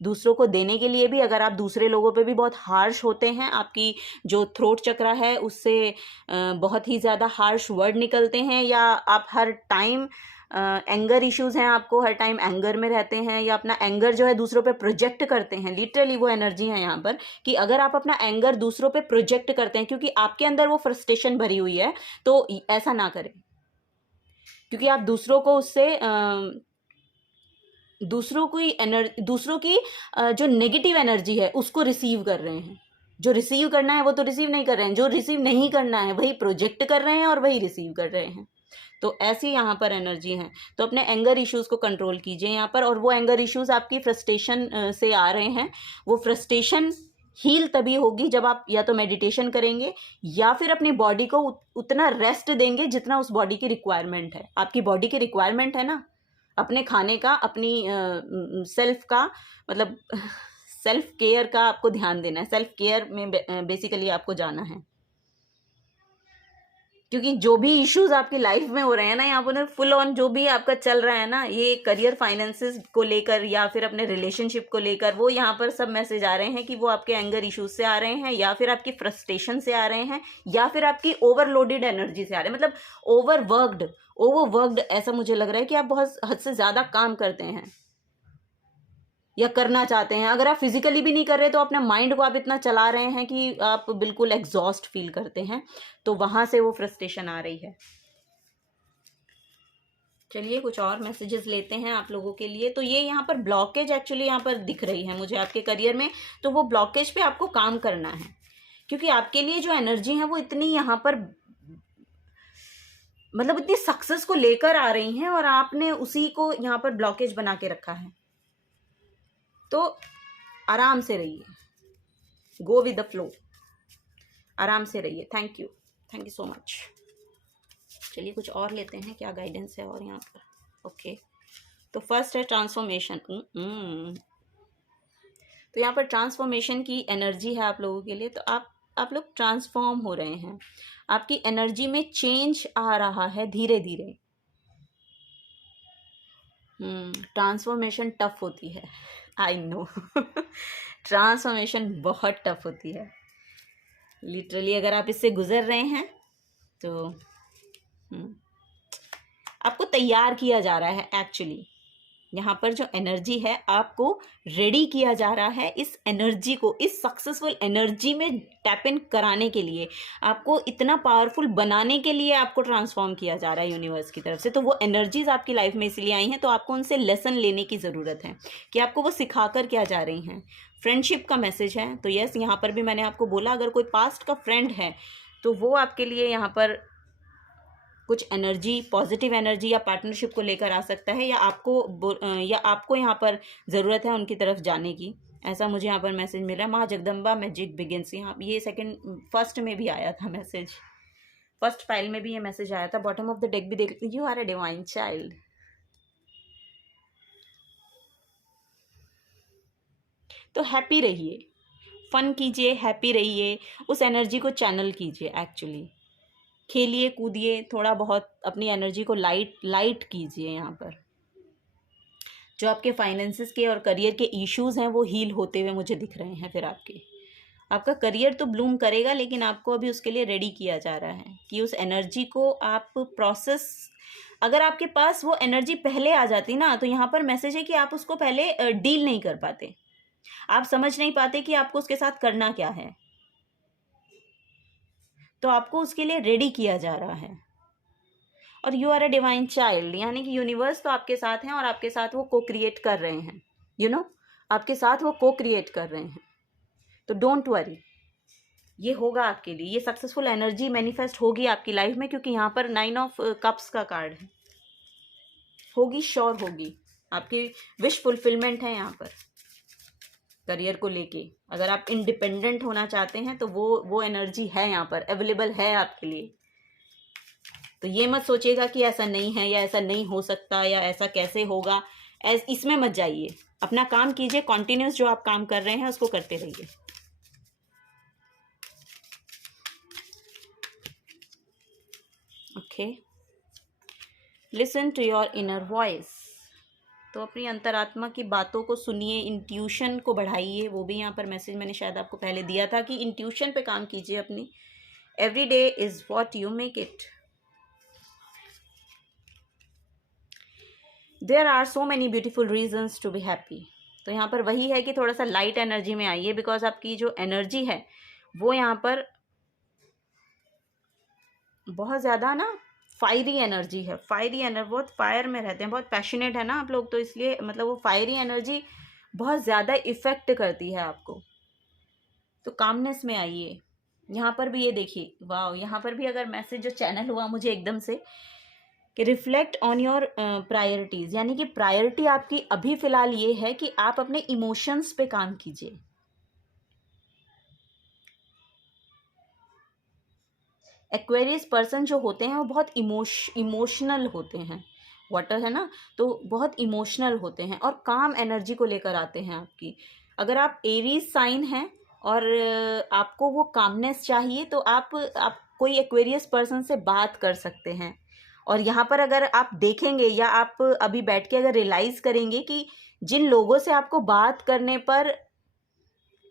दूसरों को देने के लिए भी। अगर आप दूसरे लोगों पे भी बहुत हार्श होते हैं, आपकी जो थ्रोट चक्रा है उससे बहुत ही ज़्यादा हार्श वर्ड निकलते हैं, या आप हर टाइम एंगर इश्यूज़ हैं, आपको हर टाइम एंगर में रहते हैं, या अपना एंगर जो है दूसरों पे प्रोजेक्ट करते हैं, लिटरली वो एनर्जी है यहाँ पर कि अगर आप अपना एंगर दूसरों पे प्रोजेक्ट करते हैं क्योंकि आपके अंदर वो फ्रस्ट्रेशन भरी हुई है, तो ऐसा ना करें, क्योंकि आप दूसरों को उससे दूसरों की जो नेगेटिव एनर्जी है उसको रिसीव कर रहे हैं। जो रिसीव करना है वो तो रिसीव नहीं कर रहे हैं, जो रिसीव नहीं करना है वही प्रोजेक्ट कर रहे हैं और वही रिसीव कर रहे हैं। तो ऐसी यहाँ पर एनर्जी है। तो अपने एंगर इश्यूज़ को कंट्रोल कीजिए यहाँ पर। और वो एंगर इश्यूज़ आपकी फ्रस्ट्रेशन से आ रहे हैं, वो फ्रस्ट्रेशन हील तभी होगी जब आप या तो मेडिटेशन करेंगे या फिर अपनी बॉडी को उतना रेस्ट देंगे जितना उस बॉडी की रिक्वायरमेंट है। आपकी बॉडी की रिक्वायरमेंट है ना अपने खाने का, अपनी सेल्फ का, मतलब सेल्फ केयर का आपको ध्यान देना है। सेल्फ केयर में बेसिकली आपको जाना है, क्योंकि जो भी इश्यूज आपकी लाइफ में हो रहे हैं ना यहाँ पर फुल ऑन जो भी आपका चल रहा है ना, ये करियर फाइनेंसेस को लेकर या फिर अपने रिलेशनशिप को लेकर, वो यहाँ पर सब मैसेज आ रहे हैं कि वो आपके एंगर इश्यूज से आ रहे हैं, या फिर आपकी फ्रस्ट्रेशन से आ रहे हैं, या फिर आपकी ओवरलोडेड एनर्जी से आ रहे हैं। मतलब ओवरवर्कड ऐसा मुझे लग रहा है कि आप बहुत हद से ज़्यादा काम करते हैं या करना चाहते हैं। अगर आप फिजिकली भी नहीं कर रहे तो अपने माइंड को आप इतना चला रहे हैं कि आप बिल्कुल एग्जॉस्ट फील करते हैं, तो वहां से वो फ्रस्ट्रेशन आ रही है। चलिए कुछ और मैसेजेस लेते हैं आप लोगों के लिए। तो ये यहाँ पर ब्लॉकेज एक्चुअली यहाँ पर दिख रही है मुझे आपके करियर में, तो वो ब्लॉकेज पे आपको काम करना है, क्योंकि आपके लिए जो एनर्जी है वो इतनी यहाँ पर मतलब इतनी सक्सेस को लेकर आ रही हैं और आपने उसी को यहाँ पर ब्लॉकेज बना के रखा है। तो आराम से रहिए, गो विद द फ्लो, आराम से रहिए। Thank you so much. चलिए कुछ और लेते हैं, क्या गाइडेंस है और यहाँ पर। ओके, तो फर्स्ट है ट्रांसफॉर्मेशन। तो यहाँ पर ट्रांसफॉर्मेशन की एनर्जी है आप लोगों के लिए। तो आप लोग ट्रांसफॉर्म हो रहे हैं, आपकी एनर्जी में चेंज आ रहा है धीरे धीरे। ट्रांसफॉर्मेशन टफ होती है, आई नो। ट्रांसफॉर्मेशन बहुत टफ होती है लिटरली। अगर आप इससे गुजर रहे हैं तो आपको तैयार किया जा रहा है एक्चुअली। यहाँ पर जो एनर्जी है आपको रेडी किया जा रहा है इस एनर्जी को, इस सक्सेसफुल एनर्जी में टैप इन कराने के लिए, आपको इतना पावरफुल बनाने के लिए आपको ट्रांसफॉर्म किया जा रहा है यूनिवर्स की तरफ से। तो वो एनर्जीज आपकी लाइफ में इसलिए आई हैं, तो आपको उनसे लेसन लेने की ज़रूरत है कि आपको वो सिखा कर क्या जा रही हैं। फ्रेंडशिप का मैसेज है। तो यस, यहाँ पर भी मैंने आपको बोला अगर कोई पास्ट का फ्रेंड है तो वो आपके लिए यहाँ पर कुछ एनर्जी, पॉजिटिव एनर्जी या पार्टनरशिप को लेकर आ सकता है, या आपको यहाँ पर ज़रूरत है उनकी तरफ जाने की। ऐसा मुझे यहाँ पर मैसेज मिल रहा है। माँ जगदम्बा मैजिक बिगिंस, यहाँ ये फर्स्ट में भी आया था मैसेज, फर्स्ट फाइल में भी ये मैसेज आया था। बॉटम ऑफ द डेक भी देख, you are a divine child. तो हैप्पी रहिए, फन कीजिए, हैप्पी रहिए, उस एनर्जी को चैनल कीजिए एक्चुअली। खेलिए कूदिए, थोड़ा बहुत अपनी एनर्जी को लाइट कीजिए। यहाँ पर जो आपके फाइनेंसेस के और करियर के इश्यूज हैं वो हील होते हुए मुझे दिख रहे हैं। फिर आपका करियर तो ब्लूम करेगा, लेकिन आपको अभी उसके लिए रेडी किया जा रहा है कि उस एनर्जी को आप प्रोसेस, अगर आपके पास वो एनर्जी पहले आ जाती ना, तो यहाँ पर मैसेज है कि आप उसको पहले डील नहीं कर पाते, आप समझ नहीं पाते कि आपको उसके साथ करना क्या है। तो आपको उसके लिए रेडी किया जा रहा है और you are a divine child, यानी कि यूनिवर्स तो आपके साथ हैं और आपके साथ वो को क्रिएट कर रहे हैं, आपके साथ वो को क्रिएट कर रहे हैं। तो डोंट वरी, ये होगा आपके लिए, ये सक्सेसफुल एनर्जी मैनिफेस्ट होगी आपकी लाइफ में, क्योंकि यहाँ पर 9 ऑफ कप्स का कार्ड है। होगी, श्योर होगी, आपकी विश फुलफिलमेंट है यहाँ पर। करियर को लेके अगर आप इंडिपेंडेंट होना चाहते हैं तो वो एनर्जी है यहाँ पर, अवेलेबल है आपके लिए। तो ये मत सोचिएगा कि ऐसा नहीं है या ऐसा नहीं हो सकता या ऐसा कैसे होगा, इसमें मत जाइए। अपना काम कीजिए, कॉन्टिन्यूस जो आप काम कर रहे हैं उसको करते रहिए। Okay, listen to your inner voice. तो अपनी अंतरात्मा की बातों को सुनिए, इंट्यूशन को बढ़ाइए। वो भी यहाँ पर मैसेज मैंने शायद आपको पहले दिया था कि इंट्यूशन पे काम कीजिए अपनी। Every day is what you make it. There are so many beautiful reasons to be happy. तो यहाँ पर वही है कि थोड़ा सा लाइट एनर्जी में आइए, बिकॉज आपकी जो एनर्जी है वो यहाँ पर बहुत ज़्यादा ना फायरी एनर्जी है। फायरी एनर्जी, बहुत फायर में रहते हैं, बहुत पैशनेट है ना आप लोग, तो इसलिए मतलब वो फायरी एनर्जी बहुत ज़्यादा इफ़ेक्ट करती है आपको। तो कामनेस में आइए। यहाँ पर भी ये देखिए, वाह, यहाँ पर भी अगर मैसेज जो चैनल हुआ मुझे एकदम से कि रिफ्लेक्ट ऑन योर प्रायोरिटीज़, यानी कि प्रायोरिटी आपकी अभी फ़िलहाल ये है कि आप अपने इमोशंस पे काम कीजिए। एक्वेरियस पर्सन जो होते हैं वो बहुत इमोशनल होते हैं, वाटर है ना, तो बहुत इमोशनल होते हैं और काम एनर्जी को लेकर आते हैं आपकी। अगर आप एरीज साइन हैं और आपको वो कामनेस चाहिए तो आप कोई एक्वेरियस पर्सन से बात कर सकते हैं। और यहाँ पर अगर आप देखेंगे या आप अभी बैठ के अगर रियलाइज करेंगे कि जिन लोगों से आपको बात करने पर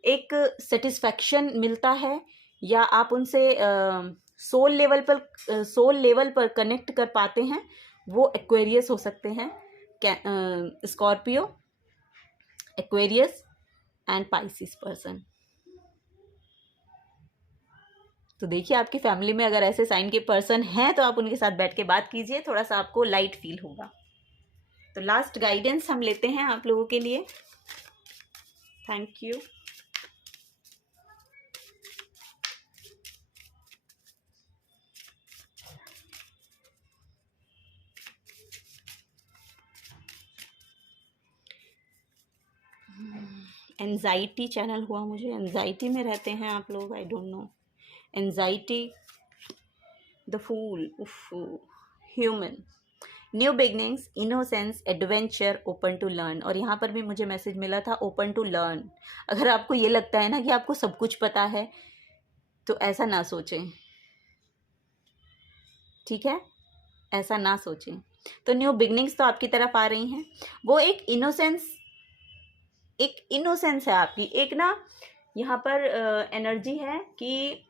एक सेटिस्फैक्शन मिलता है या आप उनसे सोल लेवल पर कनेक्ट कर पाते हैं, वो एक्वेरियस हो सकते हैं, Scorpio, Aquarius and Pisces person. तो देखिए आपकी फैमिली में अगर ऐसे साइन के पर्सन हैं तो आप उनके साथ बैठ के बात कीजिए, थोड़ा सा आपको लाइट फील होगा। तो लास्ट गाइडेंस हम लेते हैं आप लोगों के लिए। Thank you. एंजाइटी चैनल हुआ मुझे, एंजाइटी में रहते हैं आप लोग, I don't know. Anxiety, the fool, human, new beginnings, innocence, adventure, open to learn. और यहाँ पर भी मुझे मैसेज मिला था ओपन टू लर्न। अगर आपको ये लगता है ना कि आपको सब कुछ पता है तो ऐसा ना सोचें, ठीक है, ऐसा ना सोचें। तो न्यू बिगनिंग्स तो आपकी तरफ आ रही हैं। वो एक इनोसेंस है आपकी, एक ना यहाँ पर एनर्जी है कि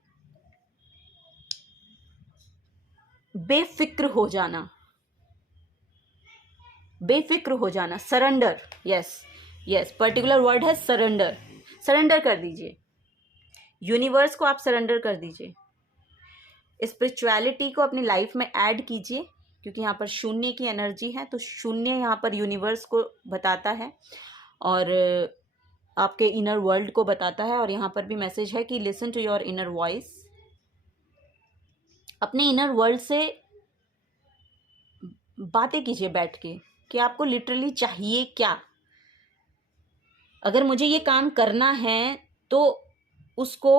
बेफिक्र हो जाना, बेफिक्र हो जाना, सरेंडर। यस, पर्टिकुलर वर्ड है सरेंडर। सरेंडर कर दीजिए, यूनिवर्स को आप सरेंडर कर दीजिए। स्पिरिचुअलिटी को अपनी लाइफ में ऐड कीजिए, क्योंकि यहाँ पर शून्य की एनर्जी है, तो शून्य यहाँ पर यूनिवर्स को बताता है और आपके इनर वर्ल्ड को बताता है। और यहाँ पर भी मैसेज है कि listen to your inner voice. अपने इनर वर्ल्ड से बातें कीजिए बैठ के कि आपको लिटरली चाहिए क्या। अगर मुझे ये काम करना है तो उसको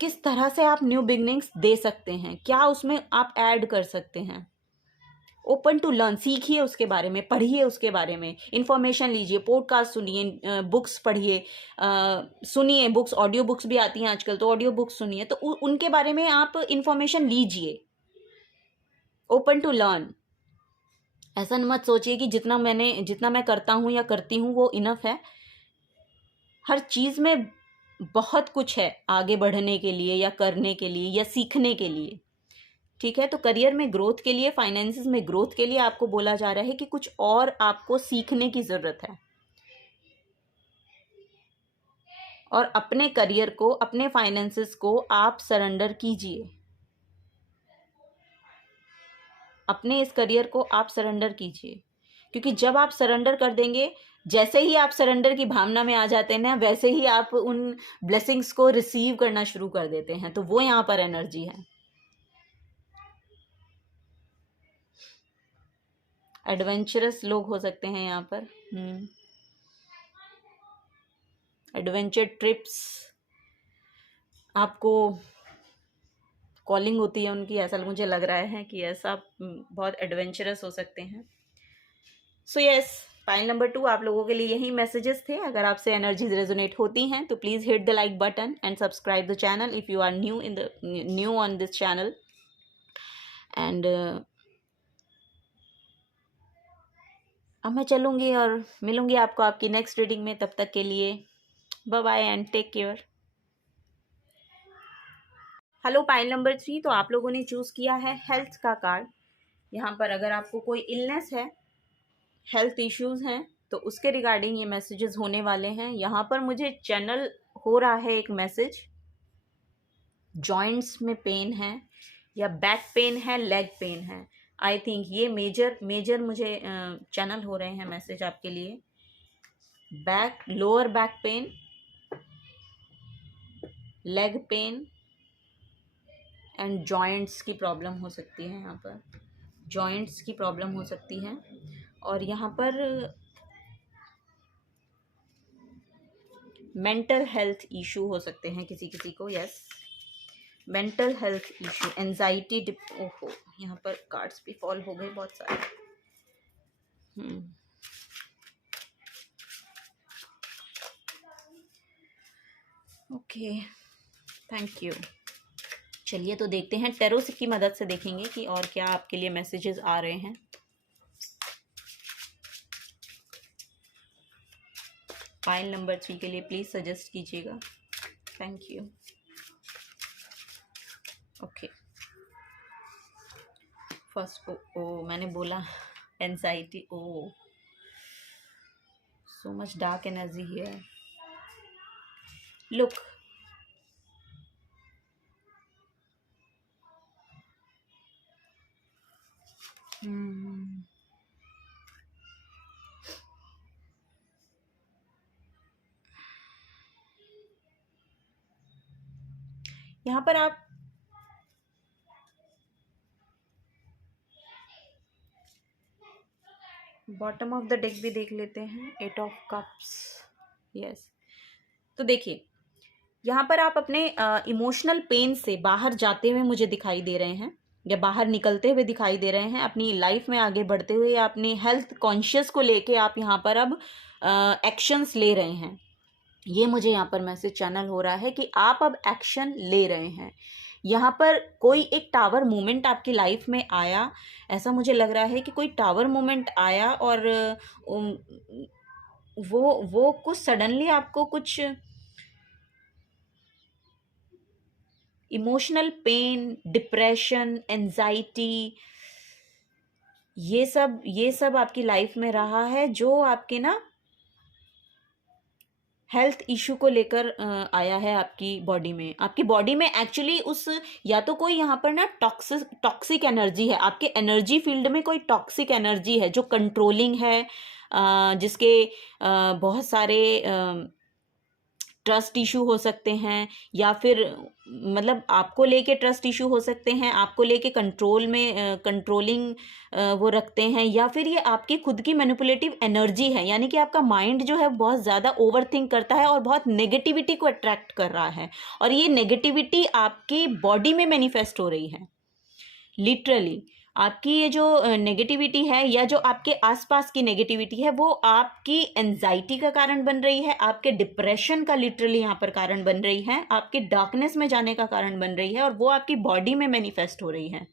किस तरह से आप न्यू बिगनिंग्स दे सकते हैं, क्या उसमें आप ऐड कर सकते हैं। ओपन टू लर्न, सीखिए उसके बारे में, पढ़िए उसके बारे में, इंफॉर्मेशन लीजिए, पॉडकास्ट सुनिए, बुक्स पढ़िए, सुनिए बुक्स, ऑडियो बुक्स भी आती हैं आजकल, तो ऑडियो बुक्स सुनिए, तो उनके बारे में आप इंफॉर्मेशन लीजिए। Open to learn. ऐसा मत सोचिए कि जितना मैं करता हूँ या करती हूँ वो इनफ है। हर चीज़ में बहुत कुछ है आगे बढ़ने के लिए या करने के लिए या सीखने के लिए, ठीक है। तो करियर में ग्रोथ के लिए, फाइनेंसेस में ग्रोथ के लिए आपको बोला जा रहा है कि कुछ और आपको सीखने की ज़रूरत है। और अपने करियर को, अपने फाइनेंसेस को आप सरेंडर कीजिए। अपने इस करियर को आप सरेंडर कीजिए, क्योंकि जब आप सरेंडर कर देंगे, जैसे ही आप सरेंडर की भावना में आ जाते हैं ना, वैसे ही आप उन ब्लेसिंग्स को रिसीव करना शुरू कर देते हैं। तो वो यहाँ पर एनर्जी है। एडवेंचरस लोग हो सकते हैं यहाँ पर। एडवेंचर ट्रिप्स आपको कॉलिंग होती है उनकी, ऐसा मुझे लग रहा है कि ऐसा बहुत एडवेंचरस हो सकते हैं। सो यस, पाइल नंबर 2 आप लोगों के लिए यही मैसेजेस थे। अगर आपसे एनर्जीज रेजोनेट होती हैं तो please hit the like button and subscribe the channel if you are new on this channel. And अब मैं चलूँगी और मिलूँगी आपको आपकी नेक्स्ट रीडिंग में। तब तक के लिए bye bye and take care. Hello pile number 3, तो आप लोगों ने चूज़ किया है हेल्थ का कार्ड। यहाँ पर अगर आपको कोई इलनेस है, हेल्थ इश्यूज़ हैं, तो उसके रिगार्डिंग ये मैसेजेस होने वाले हैं। यहाँ पर मुझे चैनल हो रहा है एक मैसेज, जॉइंट्स में पेन है या बैक पेन है, लेग पेन है। आई थिंक ये मेजर मुझे चैनल हो रहे हैं मैसेज आपके लिए। Lower back pain, leg pain and joints की प्रॉब्लम हो सकती है। यहाँ पर जॉइंट्स की प्रॉब्लम हो सकती है। और यहाँ पर मेंटल हेल्थ इशू हो सकते हैं किसी किसी को। Yes, mental health issue, anxiety, ओहो, यहाँ पर कार्ड्स भी फॉल हो गए बहुत सारे। Okay, thank you. चलिए तो देखते हैं, टैरो की मदद से देखेंगे कि और क्या आपके लिए मैसेजेस आ रहे हैं। पाइल नंबर 3 के लिए प्लीज सजेस्ट कीजिएगा। Thank you. ओके, फर्स्ट मैंने बोला anxiety. So much dark energy here. Look, यहाँ पर आप बॉटम ऑफ द डेक भी देख लेते हैं, 8 ऑफ कप्स। यस, तो देखिए यहाँ पर आप अपने इमोशनल पेन से बाहर जाते हुए मुझे दिखाई दे रहे हैं, या बाहर निकलते हुए दिखाई दे रहे हैं, अपनी लाइफ में आगे बढ़ते हुए, या अपनी हेल्थ कॉन्शियस को लेके आप यहाँ पर अब एक्शंस ले रहे हैं। ये मुझे यहाँ पर मैसेज चैनल हो रहा है कि आप अब एक्शन ले रहे हैं। यहाँ पर कोई एक टावर मोमेंट आपकी लाइफ में आया, ऐसा मुझे लग रहा है कि कोई टावर मोमेंट आया और वो कुछ सडनली आपको कुछ इमोशनल पेन, डिप्रेशन, एंजाइटी, ये सब आपकी लाइफ में रहा है, जो आपके ना हेल्थ इशू को लेकर आया है आपकी बॉडी में एक्चुअली उस, या तो कोई यहाँ पर ना टॉक्सिक एनर्जी है, आपके एनर्जी फील्ड में कोई टॉक्सिक एनर्जी है जो कंट्रोलिंग है, जिसके बहुत सारे ट्रस्ट इशू हो सकते हैं, या फिर मतलब आपको लेके ट्रस्ट इशू हो सकते हैं, आपको लेके कंट्रोलिंग वो रखते हैं, या फिर ये आपकी खुद की मैनिपुलेटिव एनर्जी है, यानी कि आपका माइंड जो है बहुत ज़्यादा ओवरथिंक करता है और बहुत नेगेटिविटी को अट्रैक्ट कर रहा है, और ये नेगेटिविटी आपकी बॉडी में मैनिफेस्ट हो रही है। लिटरली आपकी ये जो नेगेटिविटी है, या जो आपके आसपास की नेगेटिविटी है, वो आपकी एंजाइटी का कारण बन रही है, आपके डिप्रेशन का लिटरली यहाँ पर कारण बन रही है, आपके डार्कनेस में जाने का कारण बन रही है, और वो आपकी बॉडी में मैनिफेस्ट हो रही है।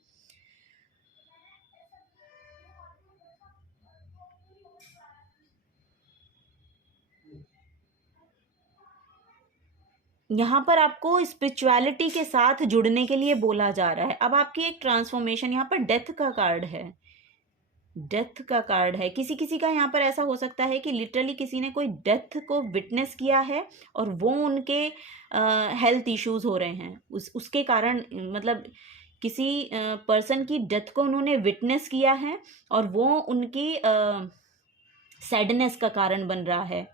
यहाँ पर आपको स्पिरिचुअलिटी के साथ जुड़ने के लिए बोला जा रहा है। अब आपकी एक ट्रांसफॉर्मेशन, यहाँ पर डेथ का कार्ड है, डेथ का कार्ड है। किसी किसी का यहाँ पर ऐसा हो सकता है कि लिटरली किसी ने कोई डेथ को विटनेस किया है और वो उनके हेल्थ इश्यूज हो रहे हैं, उसके कारण, मतलब किसी पर्सन की डेथ को उन्होंने विटनेस किया है और वो उनकी सैडनेस का कारण बन रहा है,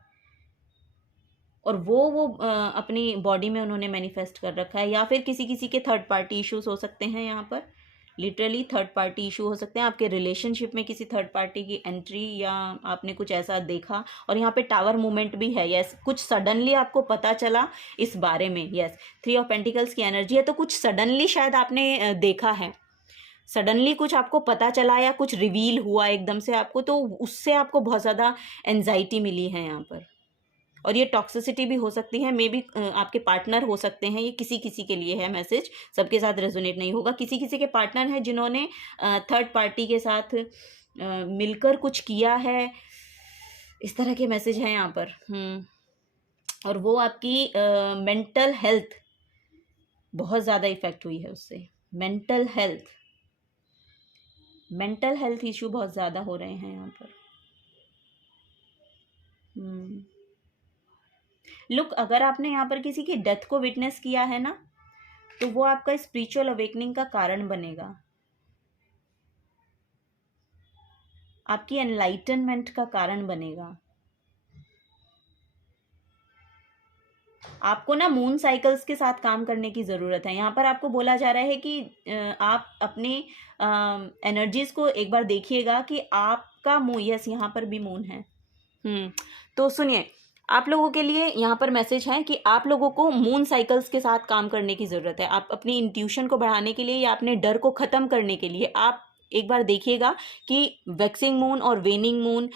और वो अपनी बॉडी में उन्होंने मैनिफेस्ट कर रखा है। या फिर किसी किसी के थर्ड पार्टी इश्यूज हो सकते हैं, यहाँ पर लिटरली थर्ड पार्टी इशू हो सकते हैं, आपके रिलेशनशिप में किसी थर्ड पार्टी की एंट्री, या आपने कुछ ऐसा देखा। और यहाँ पे टावर मूवमेंट भी है, यस, कुछ सडनली आपको पता चला इस बारे में, यस, 3 ऑफ पेंटिकल्स की एनर्जी है, तो कुछ सडनली शायद आपने देखा है, सडनली कुछ आपको पता चला या कुछ रिवील हुआ एकदम से आपको, तो उससे आपको बहुत ज़्यादा एंजाइटी मिली है यहाँ पर। और ये टॉक्सिसिटी भी हो सकती है, मे बी आपके पार्टनर हो सकते हैं, ये किसी किसी के लिए है मैसेज, सबके साथ रेजोनेट नहीं होगा। किसी किसी के पार्टनर हैं जिन्होंने थर्ड पार्टी के साथ मिलकर कुछ किया है, इस तरह के मैसेज हैं यहाँ पर। और वो आपकी मेंटल हेल्थ बहुत ज़्यादा इफेक्ट हुई है उससे, मेंटल हेल्थ इशू बहुत ज़्यादा हो रहे हैं यहाँ पर। लुक, अगर आपने यहाँ पर किसी की डेथ को विटनेस किया है ना, तो वो आपका स्पिरिचुअल अवेकनिंग का कारण बनेगा, आपकी एनलाइटनमेंट का कारण बनेगा। आपको ना मून साइकिल्स के साथ काम करने की ज़रूरत है। यहाँ पर आपको बोला जा रहा है कि आप अपने एनर्जीज को एक बार देखिएगा कि आपका मून, यस, यहाँ पर भी मून है। तो सुनिए, आप लोगों के लिए यहाँ पर मैसेज है कि आप लोगों को मून साइकिल्स के साथ काम करने की ज़रूरत है। आप अपनी इंट्यूशन को बढ़ाने के लिए या अपने डर को ख़त्म करने के लिए आप एक बार देखिएगा कि वैक्सिंग मून और वेनिंग मून,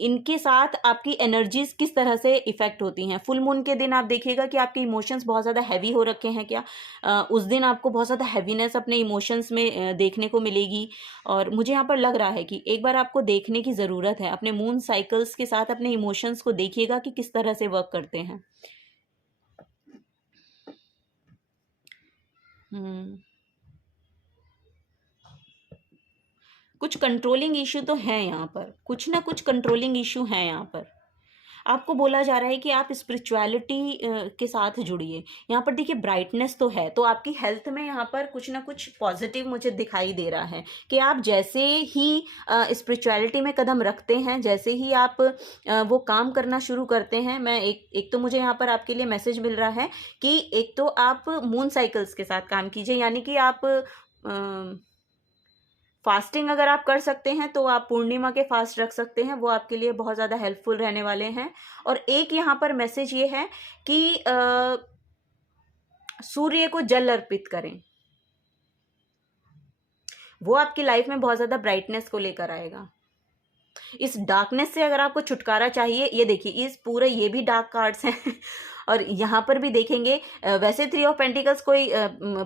इनके साथ आपकी एनर्जीज किस तरह से इफेक्ट होती हैं। फुल मून के दिन आप देखिएगा कि आपके इमोशंस बहुत ज़्यादा हैवी हो रखे हैं क्या, उस दिन आपको बहुत ज़्यादा हैवीनेस अपने इमोशंस में देखने को मिलेगी। और मुझे यहाँ पर लग रहा है कि एक बार आपको देखने की ज़रूरत है, अपने मून साइकिल्स के साथ अपने इमोशंस को देखिएगा कि किस तरह से वर्क करते हैं। कुछ कंट्रोलिंग इशू तो है यहाँ पर, कुछ ना कुछ कंट्रोलिंग इशू है यहाँ पर। आपको बोला जा रहा है कि आप स्पिरिचुअलिटी के साथ जुड़िए। यहाँ पर देखिए ब्राइटनेस तो है, तो आपकी हेल्थ में यहाँ पर कुछ ना कुछ पॉजिटिव मुझे दिखाई दे रहा है कि आप जैसे ही स्पिरिचुअलिटी में कदम रखते हैं, जैसे ही आप वो काम करना शुरू करते हैं, मैं एक तो मुझे यहाँ पर आपके लिए मैसेज मिल रहा है कि एक तो आप मून साइकिल्स के साथ काम कीजिए, यानी कि आप फास्टिंग अगर आप कर सकते हैं तो आप पूर्णिमा के फास्ट रख सकते हैं, वो आपके लिए बहुत ज़्यादा हेल्पफुल रहने वाले हैं। और एक यहाँ पर मैसेज ये है कि सूर्य को जल अर्पित करें, वो आपकी लाइफ में बहुत ज़्यादा ब्राइटनेस को लेकर आएगा। इस डार्कनेस से अगर आपको छुटकारा चाहिए, ये देखिए इस पूरे, ये भी डार्क कार्ड्स हैं और यहाँ पर भी देखेंगे, वैसे 3 ऑफ पेंटिकल्स कोई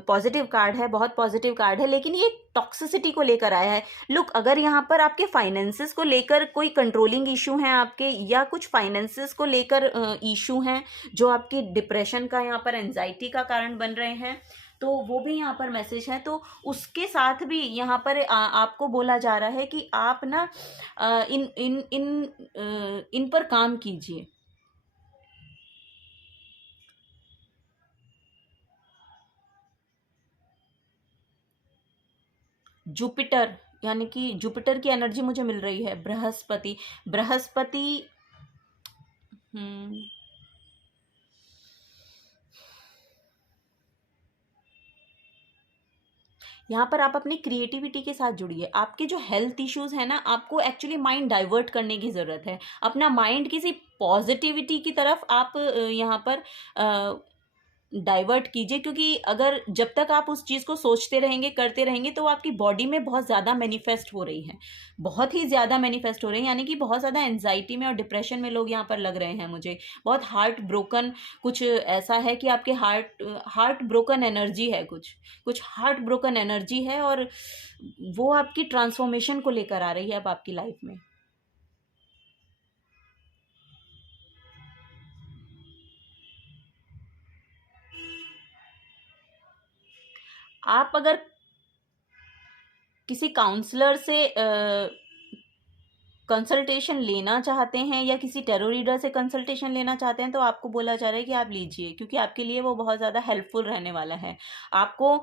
पॉजिटिव कार्ड है, बहुत पॉजिटिव कार्ड है, लेकिन ये टॉक्सिसिटी को लेकर आया है। लुक, अगर यहाँ पर आपके फाइनेंसेस को लेकर कोई कंट्रोलिंग इशू हैं आपके, या कुछ फाइनेंसेस को लेकर इशू हैं जो आपकी डिप्रेशन का, यहाँ पर एंजाइटी का कारण बन रहे हैं, तो वो भी यहाँ पर मैसेज है। तो उसके साथ भी यहाँ पर आपको बोला जा रहा है कि आप ना इन इन इन इन पर काम कीजिए। जुपिटर, यानी कि जुपिटर की एनर्जी मुझे मिल रही है, बृहस्पति। हम्म यहाँ पर आप अपनी क्रिएटिविटी के साथ जुड़िए। आपके जो हेल्थ इश्यूज है ना, आपको एक्चुअली माइंड डाइवर्ट करने की ज़रूरत है, अपना माइंड किसी पॉजिटिविटी की तरफ आप यहाँ पर डाइवर्ट कीजिए, क्योंकि अगर जब तक आप उस चीज़ को सोचते रहेंगे, करते रहेंगे, तो आपकी बॉडी में बहुत ज़्यादा मैनिफेस्ट हो रही है, बहुत ही ज़्यादा मैनिफेस्ट हो रही है, यानी कि बहुत ज़्यादा एंजाइटी में और डिप्रेशन में लोग यहाँ पर लग रहे हैं मुझे, बहुत हार्ट ब्रोकन, कुछ ऐसा है कि आपके हार्ट ब्रोकन एनर्जी है, कुछ हार्ट ब्रोकन एनर्जी है, और वो आपकी ट्रांसफॉर्मेशन को लेकर आ रही है अब आपकी लाइफ में। आप अगर किसी काउंसलर से कंसल्टेशन लेना चाहते हैं या किसी टैरो रीडर से कंसल्टेशन लेना चाहते हैं तो आपको बोला जा रहा है कि आप लीजिए, क्योंकि आपके लिए वो बहुत ज़्यादा हेल्पफुल रहने वाला है। आपको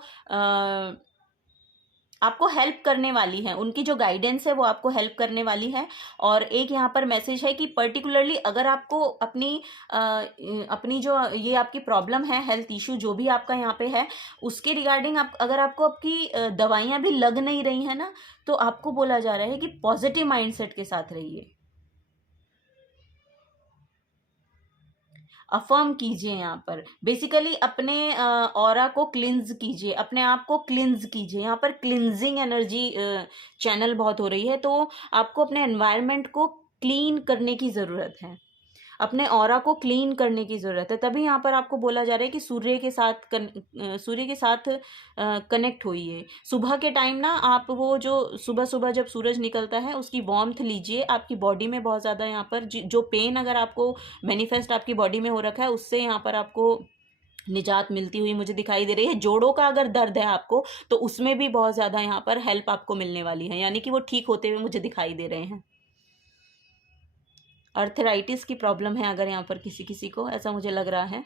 आपको हेल्प करने वाली है, उनकी जो गाइडेंस है वो आपको हेल्प करने वाली है। और एक यहाँ पर मैसेज है कि पर्टिकुलरली अगर आपको अपनी जो ये आपकी प्रॉब्लम है, हेल्थ इशू जो भी आपका यहाँ पे है, उसके रिगार्डिंग अगर आपको आपकी दवाइयाँ भी लग नहीं रही है ना, तो आपको बोला जा रहा है कि पॉजिटिव माइंडसेट के साथ रहिए। अफर्म कीजिए यहाँ पर, बेसिकली अपने ऑरा को क्लिंज कीजिए, अपने आप को क्लिंज कीजिए। यहाँ पर क्लिंजिंग एनर्जी चैनल बहुत हो रही है, तो आपको अपने एनवायरनमेंट को क्लीन करने की ज़रूरत है, अपने ऑरा को क्लीन करने की ज़रूरत है। तभी यहाँ पर आपको बोला जा रहा है कि सूर्य के साथ कनेक्ट होइए। सुबह के टाइम ना आप वो जो सुबह सुबह जब सूरज निकलता है उसकी वार्मथ लीजिए। आपकी बॉडी में बहुत ज़्यादा यहाँ पर जो पेन अगर आपको मैनिफेस्ट आपकी बॉडी में हो रखा है, उससे यहाँ पर आपको निजात मिलती हुई मुझे दिखाई दे रही है। जोड़ों का अगर दर्द है आपको तो उसमें भी बहुत ज़्यादा यहाँ पर हेल्प आपको मिलने वाली है, यानी कि वो ठीक होते हुए मुझे दिखाई दे रहे हैं। अर्थराइटिस की प्रॉब्लम है अगर यहाँ पर किसी किसी को, ऐसा मुझे लग रहा है।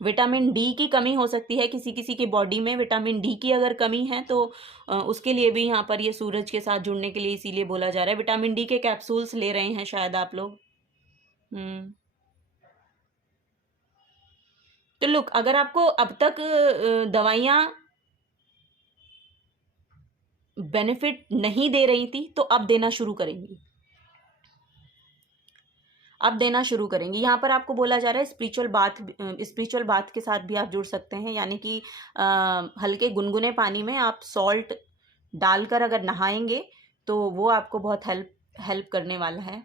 विटामिन डी की कमी हो सकती है किसी किसी की बॉडी में। विटामिन डी की अगर कमी है तो उसके लिए भी यहाँ पर ये सूरज के साथ जुड़ने के लिए इसीलिए बोला जा रहा है। विटामिन डी के कैप्सूल्स ले रहे हैं शायद आप लोग। तो लुक, अगर आपको अब तक दवाइयाँ बेनिफिट नहीं दे रही थी तो अब देना शुरू करेंगी, अब देना शुरू करेंगी। यहाँ पर आपको बोला जा रहा है स्पिरिचुअल बाथ के साथ भी आप जुड़ सकते हैं, यानी कि हल्के गुनगुने पानी में आप सॉल्ट डालकर अगर नहाएंगे तो वो आपको बहुत हेल्प करने वाला है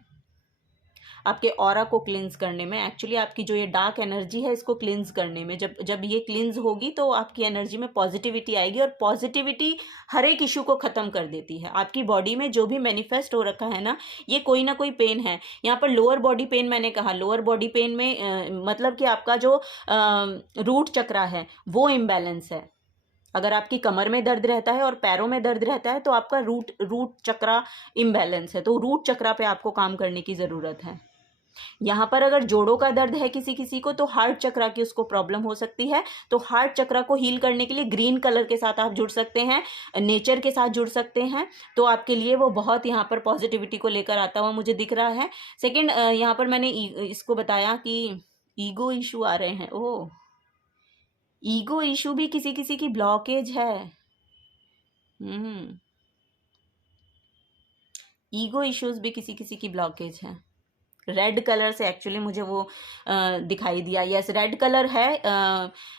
आपके ऑरा को क्लिंज करने में। एक्चुअली आपकी जो ये डार्क एनर्जी है इसको क्लिंज करने में, जब ये क्लिंज होगी तो आपकी एनर्जी में पॉजिटिविटी आएगी, और पॉजिटिविटी हर एक इशू को ख़त्म कर देती है। आपकी बॉडी में जो भी मैनिफेस्ट हो रखा है ना, ये कोई ना कोई पेन है। यहाँ पर लोअर बॉडी पेन, मैंने कहा लोअर बॉडी पेन में मतलब कि आपका जो रूट चक्रा है वो इम्बैलेंस है। अगर आपकी कमर में दर्द रहता है और पैरों में दर्द रहता है तो आपका रूट चक्रा इम्बैलेंस है, तो रूट चक्रा पे आपको काम करने की ज़रूरत है। यहाँ पर अगर जोड़ों का दर्द है किसी किसी को तो हार्ट चक्रा की उसको प्रॉब्लम हो सकती है। तो हार्ट चक्रा को हील करने के लिए ग्रीन कलर के साथ आप जुड़ सकते हैं, नेचर के साथ जुड़ सकते हैं, तो आपके लिए वो बहुत यहाँ पर पॉजिटिविटी को लेकर आता हुआ मुझे दिख रहा है। सेकेंड, यहाँ पर मैंने इसको बताया कि ईगो इशू आ रहे हैं। ओह, ईगो इशू भी किसी किसी की ब्लॉकेज है। ईगो इश्यूज भी किसी किसी की ब्लॉकेज है। रेड कलर से एक्चुअली मुझे वो दिखाई दिया। यस, रेड कलर है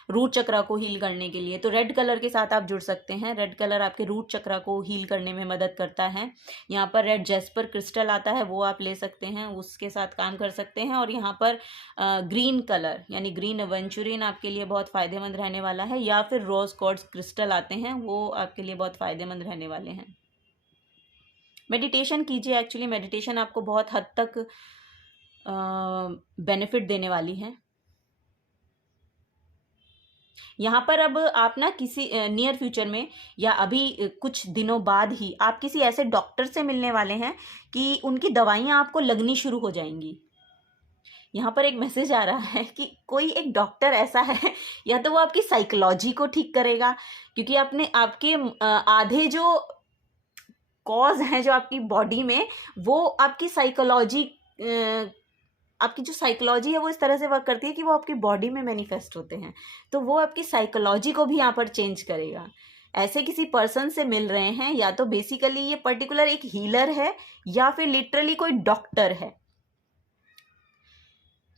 रूट चक्रा को हील करने के लिए, तो रेड कलर के साथ आप जुड़ सकते हैं। रेड कलर आपके रूट चक्रा को हील करने में मदद करता है। यहाँ पर रेड जेस्पर क्रिस्टल आता है, वो आप ले सकते हैं, उसके साथ काम कर सकते हैं। और यहाँ पर ग्रीन कलर यानी ग्रीन एवेंचुरिन आपके लिए बहुत फ़ायदेमंद रहने वाला है, या फिर रोज क्वार्ट्ज क्रिस्टल आते हैं, वो आपके लिए बहुत फ़ायदेमंद रहने वाले हैं। मेडिटेशन कीजिए। एक्चुअली मेडिटेशन आपको बहुत हद तक बेनिफिट देने वाली है। यहाँ पर अब आप ना किसी नियर फ्यूचर में या अभी कुछ दिनों बाद ही आप किसी ऐसे डॉक्टर से मिलने वाले हैं कि उनकी दवाइयाँ आपको लगनी शुरू हो जाएंगी। यहाँ पर एक मैसेज आ रहा है कि कोई एक डॉक्टर ऐसा है, या तो वो आपकी साइकोलॉजी को ठीक करेगा, क्योंकि आपके आधे जो कॉज हैं जो आपकी बॉडी में, वो आपकी साइकोलॉजी आपकी जो साइकोलॉजी है वो इस तरह से वर्क करती है कि वो आपकी बॉडी में मैनिफेस्ट होते हैं, तो वो आपकी साइकोलॉजी को भी यहाँ पर चेंज करेगा। ऐसे किसी पर्सन से मिल रहे हैं, या तो बेसिकली ये पर्टिकुलर एक हीलर है या फिर लिटरली कोई डॉक्टर है।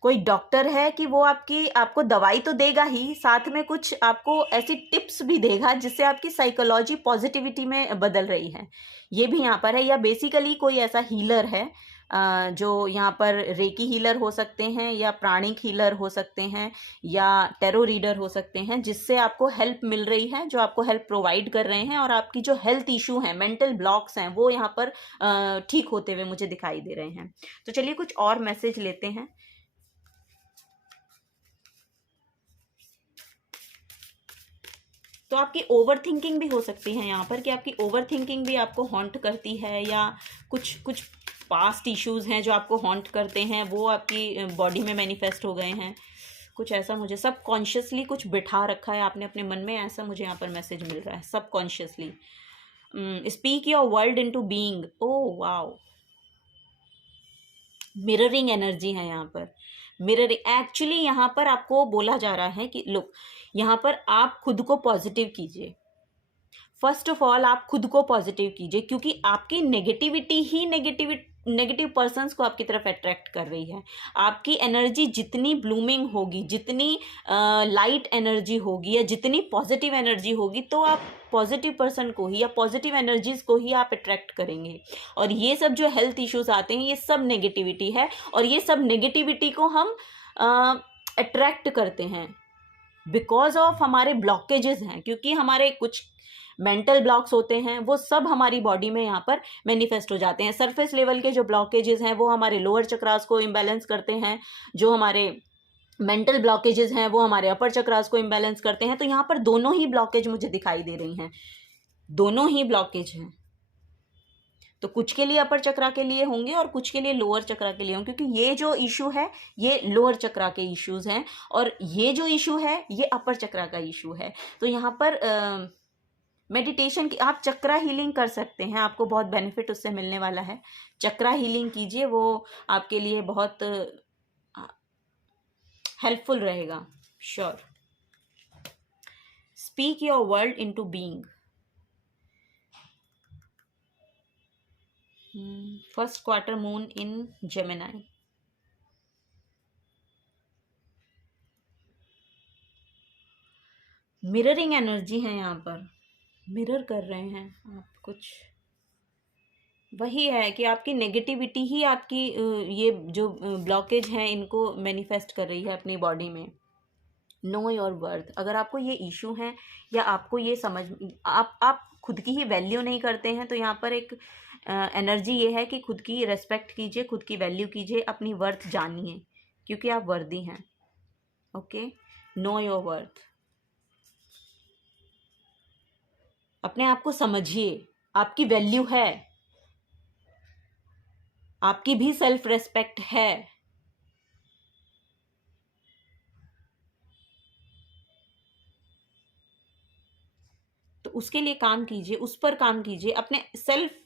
कोई डॉक्टर है कि वो आपको दवाई तो देगा ही, साथ में कुछ आपको ऐसी टिप्स भी देगा जिससे आपकी साइकोलॉजी पॉजिटिविटी में बदल रही है, ये भी यहाँ पर है। या बेसिकली कोई ऐसा हीलर है जो यहाँ पर रेकी हीलर हो सकते हैं, या प्राणिक हीलर हो सकते हैं, या टैरो रीडर हो सकते हैं, जिससे आपको हेल्प मिल रही है, जो आपको हेल्प प्रोवाइड कर रहे हैं, और आपकी जो हेल्थ इशू हैं, मेंटल ब्लॉक्स हैं, वो यहाँ पर ठीक होते हुए मुझे दिखाई दे रहे हैं। तो चलिए कुछ और मैसेज लेते हैं। तो आपकी ओवर थिंकिंग भी हो सकती है यहाँ पर, कि आपकी ओवर थिंकिंग भी आपको हॉन्ट करती है, या कुछ कुछ पास्ट इश्यूज हैं जो आपको हॉन्ट करते हैं वो आपकी बॉडी में मैनिफेस्ट हो गए हैं, कुछ ऐसा मुझे सब कॉन्शियसली कुछ बिठा रखा है आपने अपने मन में, ऐसा मुझे यहाँ पर मैसेज मिल रहा है सब consciously. Speak your world into being. Oh wow, mirroring energy है यहाँ पर। मिररिंग एक्चुअली यहाँ पर आपको बोला जा रहा है कि लुक, यहाँ पर आप खुद को पॉजिटिव कीजिए। फर्स्ट ऑफ ऑल आप खुद को पॉजिटिव कीजिए, क्योंकि आपकी नेगेटिविटी ही नेगेटिव पर्सन्स को आपकी तरफ अट्रैक्ट कर रही है। आपकी एनर्जी जितनी ब्लूमिंग होगी, जितनी लाइट एनर्जी होगी, या जितनी पॉजिटिव एनर्जी होगी, तो आप पॉजिटिव पर्सन को ही या पॉजिटिव एनर्जीज को ही आप अट्रैक्ट करेंगे। और ये सब जो हेल्थ इश्यूज आते हैं ये सब नेगेटिविटी है, और ये सब नेगेटिविटी को हम अट्रैक्ट करते हैं बिकॉज ऑफ हमारे ब्लॉकेजेस हैं, क्योंकि हमारे कुछ मेंटल ब्लॉक्स होते हैं वो सब हमारी बॉडी में यहाँ पर मैनिफेस्ट हो जाते हैं। सरफेस लेवल के जो ब्लॉकेजेस हैं वो हमारे लोअर चक्रास को इम्बैलेंस करते हैं, जो हमारे मेंटल ब्लॉकेजेस हैं वो हमारे अपर चक्रास को इम्बैलेंस करते हैं। तो यहाँ पर दोनों ही ब्लॉकेज मुझे दिखाई दे रही हैं, दोनों ही ब्लॉकेज हैं। तो कुछ के लिए अपर चक्रा के लिए होंगे और कुछ के लिए लोअर चक्रा के लिए होंगे, क्योंकि ये जो इशू है ये लोअर चक्रा के इश्यूज हैं, और ये जो इशू है ये अपर चक्रा का इशू है। तो यहाँ पर मेडिटेशन की आप चक्रा हीलिंग कर सकते हैं, आपको बहुत बेनिफिट उससे मिलने वाला है। चक्रा हीलिंग कीजिए, वो आपके लिए बहुत हेल्पफुल रहेगा, sure. Speak your world into being. First quarter moon in Gemini. Mirroring energy है यहाँ पर, मिरर कर रहे हैं आप कुछ। वही है कि आपकी नेगेटिविटी ही आपकी ये जो ब्लॉकेज हैं इनको मैनिफेस्ट कर रही है अपनी बॉडी में। Know your worth. अगर आपको ये इशू है या आपको ये समझ आप खुद की ही वैल्यू नहीं करते हैं, तो यहाँ पर एक एनर्जी ये है कि खुद की रेस्पेक्ट कीजिए, खुद की वैल्यू कीजिए, अपनी वर्थ जानिए, क्योंकि आप वर्दी हैं। Okay, know your worth. अपने आप को समझिए, आपकी वैल्यू है, आपकी भी सेल्फ रेस्पेक्ट है। तो उसके लिए काम कीजिए, उस पर काम कीजिए। अपने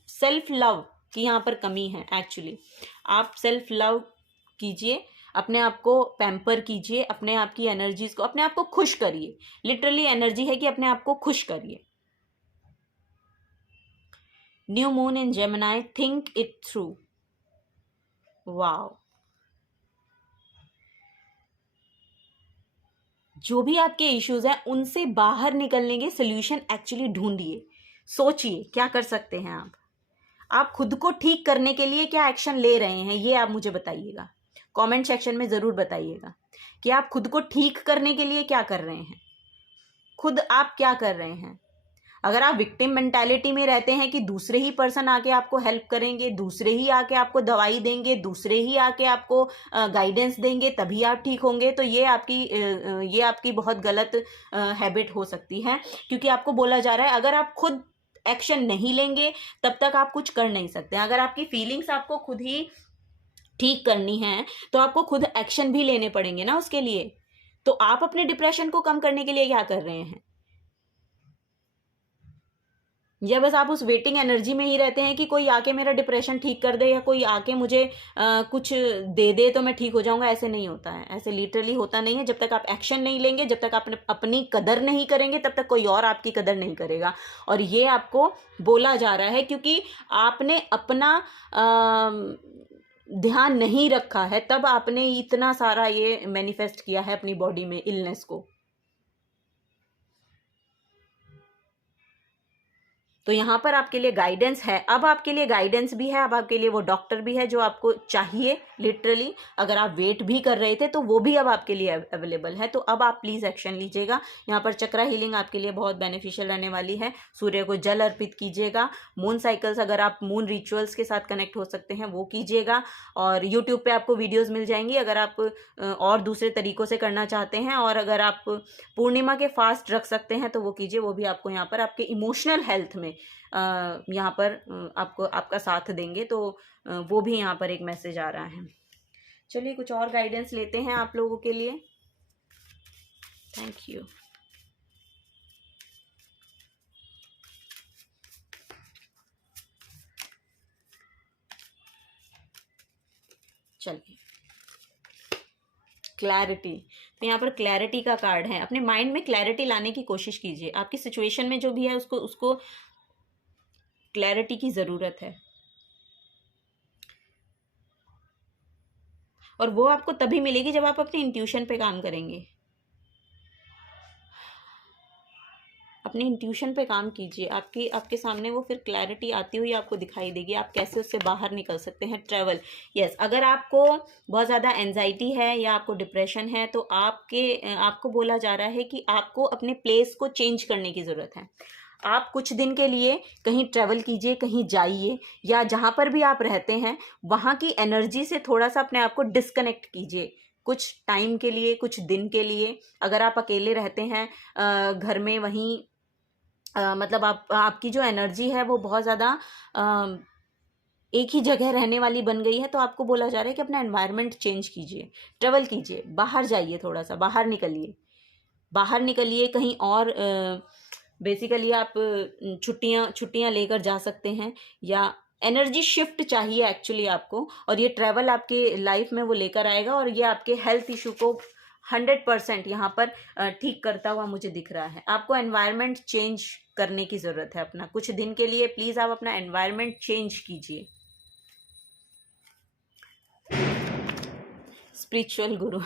सेल्फ लव की यहाँ पर कमी है एक्चुअली। आप सेल्फ लव कीजिए, अपने आप को पैम्पर कीजिए, अपने आप की एनर्जीज को, अपने आप को खुश करिए। लिटरली एनर्जी है कि अपने आप को खुश करिए। New moon in Gemini, think it through. Wow, जो भी आपके इश्यूज हैं उनसे बाहर निकलने के सोल्यूशन एक्चुअली ढूंढिए। सोचिए क्या कर सकते हैं आप खुद को ठीक करने के लिए क्या एक्शन ले रहे हैं, ये आप मुझे बताइएगा। कमेंट सेक्शन में ज़रूर बताइएगा कि आप खुद को ठीक करने के लिए क्या कर रहे हैं, खुद आप क्या कर रहे हैं। अगर आप विक्टिम मेंटालिटी में रहते हैं कि दूसरे ही पर्सन आके आपको हेल्प करेंगे, दूसरे ही आके आपको दवाई देंगे, दूसरे ही आके आपको गाइडेंस देंगे तभी आप ठीक होंगे, तो ये आपकी बहुत गलत हैबिट हो सकती है। क्योंकि आपको बोला जा रहा है अगर आप खुद एक्शन नहीं लेंगे तब तक आप कुछ कर नहीं सकते। अगर आपकी फीलिंग्स आपको खुद ही ठीक करनी है तो आपको खुद एक्शन भी लेने पड़ेंगे ना उसके लिए। तो आप अपने डिप्रेशन को कम करने के लिए क्या कर रहे हैं, या बस आप उस वेटिंग एनर्जी में ही रहते हैं कि कोई आके मेरा डिप्रेशन ठीक कर दे, या कोई आके मुझे कुछ दे दे तो मैं ठीक हो जाऊंगा। ऐसे नहीं होता है, ऐसे लिटरली होता नहीं है। जब तक आप एक्शन नहीं लेंगे, जब तक आप अपनी कदर नहीं करेंगे, तब तक कोई और आपकी कदर नहीं करेगा। और ये आपको बोला जा रहा है क्योंकि आपने अपना ध्यान नहीं रखा है, तब आपने इतना सारा ये मैनिफेस्ट किया है अपनी बॉडी में इलनेस को। तो यहाँ पर आपके लिए गाइडेंस है, अब आपके लिए गाइडेंस भी है, अब आपके लिए वो डॉक्टर भी है जो आपको चाहिए लिटरली। अगर आप वेट भी कर रहे थे तो वो भी अब आपके लिए अवेलेबल है। तो अब आप प्लीज़ एक्शन लीजिएगा। यहाँ पर चक्रा हीलिंग आपके लिए बहुत बेनिफिशियल रहने वाली है। सूर्य को जल अर्पित कीजिएगा। मून साइकिल्स, अगर आप मून रिचुअल्स के साथ कनेक्ट हो सकते हैं वो कीजिएगा। और यूट्यूब पे आपको वीडियोस मिल जाएंगी अगर आप और दूसरे तरीकों से करना चाहते हैं। और अगर आप पूर्णिमा के फास्ट रख सकते हैं तो वो कीजिए, वो भी आपको यहाँ पर आपके इमोशनल हेल्थ में यहाँ पर आपको आपका साथ देंगे। तो वो भी यहाँ पर एक मैसेज आ रहा है। चलिए कुछ और गाइडेंस लेते हैं आप लोगों के लिए। Thank you. चलिए, क्लैरिटी। तो यहाँ पर क्लैरिटी का कार्ड है। अपने माइंड में क्लैरिटी लाने की कोशिश कीजिए। आपकी सिचुएशन में जो भी है उसको क्लैरिटी की ज़रूरत है। और वो आपको तभी मिलेगी जब आप अपने इंट्यूशन पे काम करेंगे। अपने इंट्यूशन पे काम कीजिए, आपके सामने वो फिर क्लैरिटी आती हुई आपको दिखाई देगी। आप कैसे उससे बाहर निकल सकते हैं। Travel, yes. अगर आपको बहुत ज़्यादा एंजाइटी है या आपको डिप्रेशन है तो आपको बोला जा रहा है कि आपको अपने प्लेस को चेंज करने की ज़रूरत है। आप कुछ दिन के लिए कहीं ट्रैवल कीजिए, कहीं जाइए, या जहाँ पर भी आप रहते हैं वहाँ की एनर्जी से थोड़ा सा अपने आप को डिस्कनेक्ट कीजिए कुछ टाइम के लिए, कुछ दिन के लिए। अगर आप अकेले रहते हैं घर में, वहीं मतलब आपकी जो एनर्जी है वो बहुत ज़्यादा एक ही जगह रहने वाली बन गई है, तो आपको बोला जा रहा है कि अपना एनवायरनमेंट चेंज कीजिए, ट्रैवल कीजिए, बाहर जाइए, थोड़ा सा बाहर निकलिए कहीं और। बेसिकली आप छुट्टियाँ लेकर जा सकते हैं, या एनर्जी शिफ्ट चाहिए एक्चुअली आपको, और ये ट्रैवल आपके लाइफ में वो लेकर आएगा। और ये आपके हेल्थ इशू को 100% यहाँ पर ठीक करता हुआ मुझे दिख रहा है। आपको एनवायरनमेंट चेंज करने की ज़रूरत है अपना। कुछ दिन के लिए प्लीज़ आप अपना एनवायरनमेंट चेंज कीजिए। स्पिरिचुअल गुरु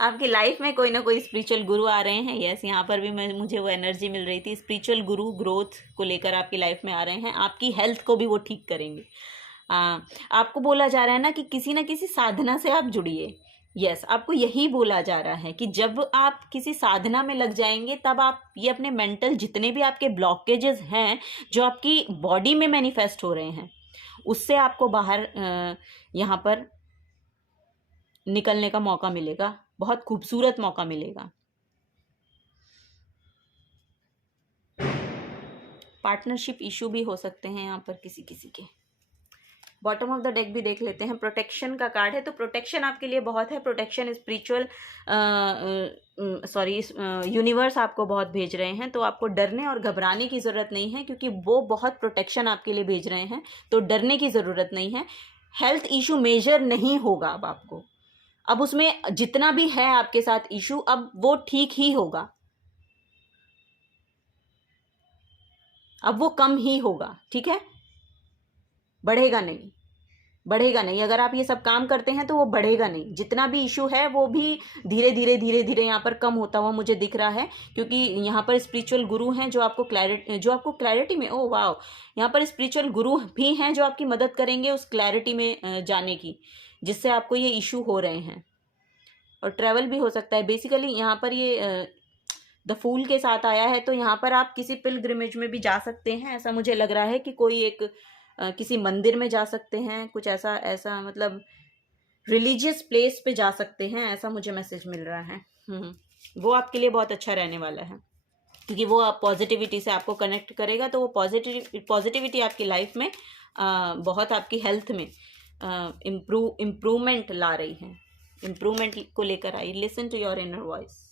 आपकी लाइफ में कोई ना कोई स्पिरिचुअल गुरु आ रहे हैं। यस, यहाँ पर भी मुझे वो एनर्जी मिल रही थी। स्पिरिचुअल गुरु ग्रोथ को लेकर आपकी लाइफ में आ रहे हैं। आपकी हेल्थ को भी वो ठीक करेंगे। आपको बोला जा रहा है ना कि किसी ना किसी साधना से आप जुड़िए। यस, आपको यही बोला जा रहा है कि जब आप किसी साधना में लग जाएंगे तब आप ये अपने मेंटल जितने भी आपके ब्लॉकेजेस हैं जो आपकी बॉडी में मैनिफेस्ट हो रहे हैं, उससे आपको बाहर यहाँ पर निकलने का मौका मिलेगा। बहुत खूबसूरत मौका मिलेगा। पार्टनरशिप इशू भी हो सकते हैं यहाँ पर किसी के। बॉटम ऑफ द डेक भी देख लेते हैं। प्रोटेक्शन का कार्ड है, तो प्रोटेक्शन आपके लिए बहुत है। प्रोटेक्शन स्पिरिचुअल यूनिवर्स आपको बहुत भेज रहे हैं, तो आपको डरने और घबराने की ज़रूरत नहीं है, क्योंकि वो बहुत प्रोटेक्शन आपके लिए भेज रहे हैं। तो डरने की ज़रूरत नहीं है। हेल्थ इशू मेजर नहीं होगा अब आपको। अब उसमें जितना भी है आपके साथ इशू, अब वो ठीक ही होगा, अब वो कम ही होगा। ठीक है, बढ़ेगा नहीं। अगर आप ये सब काम करते हैं तो वो बढ़ेगा नहीं। जितना भी इशू है वो भी धीरे धीरे यहाँ पर कम होता हुआ मुझे दिख रहा है, क्योंकि यहाँ पर स्पिरिचुअल गुरु हैं जो आपको क्लैरिटी में, ओ वाह, यहाँ पर स्पिरिचुअल गुरु भी हैं जो आपकी मदद करेंगे उस क्लैरिटी में जाने की, जिससे आपको ये इशू हो रहे हैं। और ट्रैवल भी हो सकता है। बेसिकली यहाँ पर ये द फूल के साथ आया है, तो यहाँ पर आप किसी पिलग्रिमेज में भी जा सकते हैं। ऐसा मुझे लग रहा है कि कोई एक किसी मंदिर में जा सकते हैं, कुछ ऐसा मतलब रिलीजियस प्लेस पे जा सकते हैं, ऐसा मुझे मैसेज मिल रहा है। वो आपके लिए बहुत अच्छा रहने वाला है, क्योंकि वो आप पॉजिटिविटी से आपको कनेक्ट करेगा। तो वो पॉजिटिविटी आपकी लाइफ में बहुत आपकी हेल्थ में इम्प्रूवमेंट ला रही है, इम्प्रूवमेंट को लेकर आई। Listen to your inner voice.